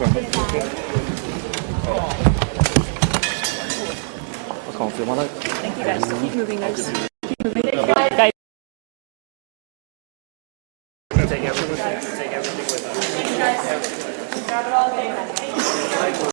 can't feel my note. Thank you guys. Keep moving, guys. Keep moving. Guys. Guys. Take everything with us. Thank you guys. Grab it all.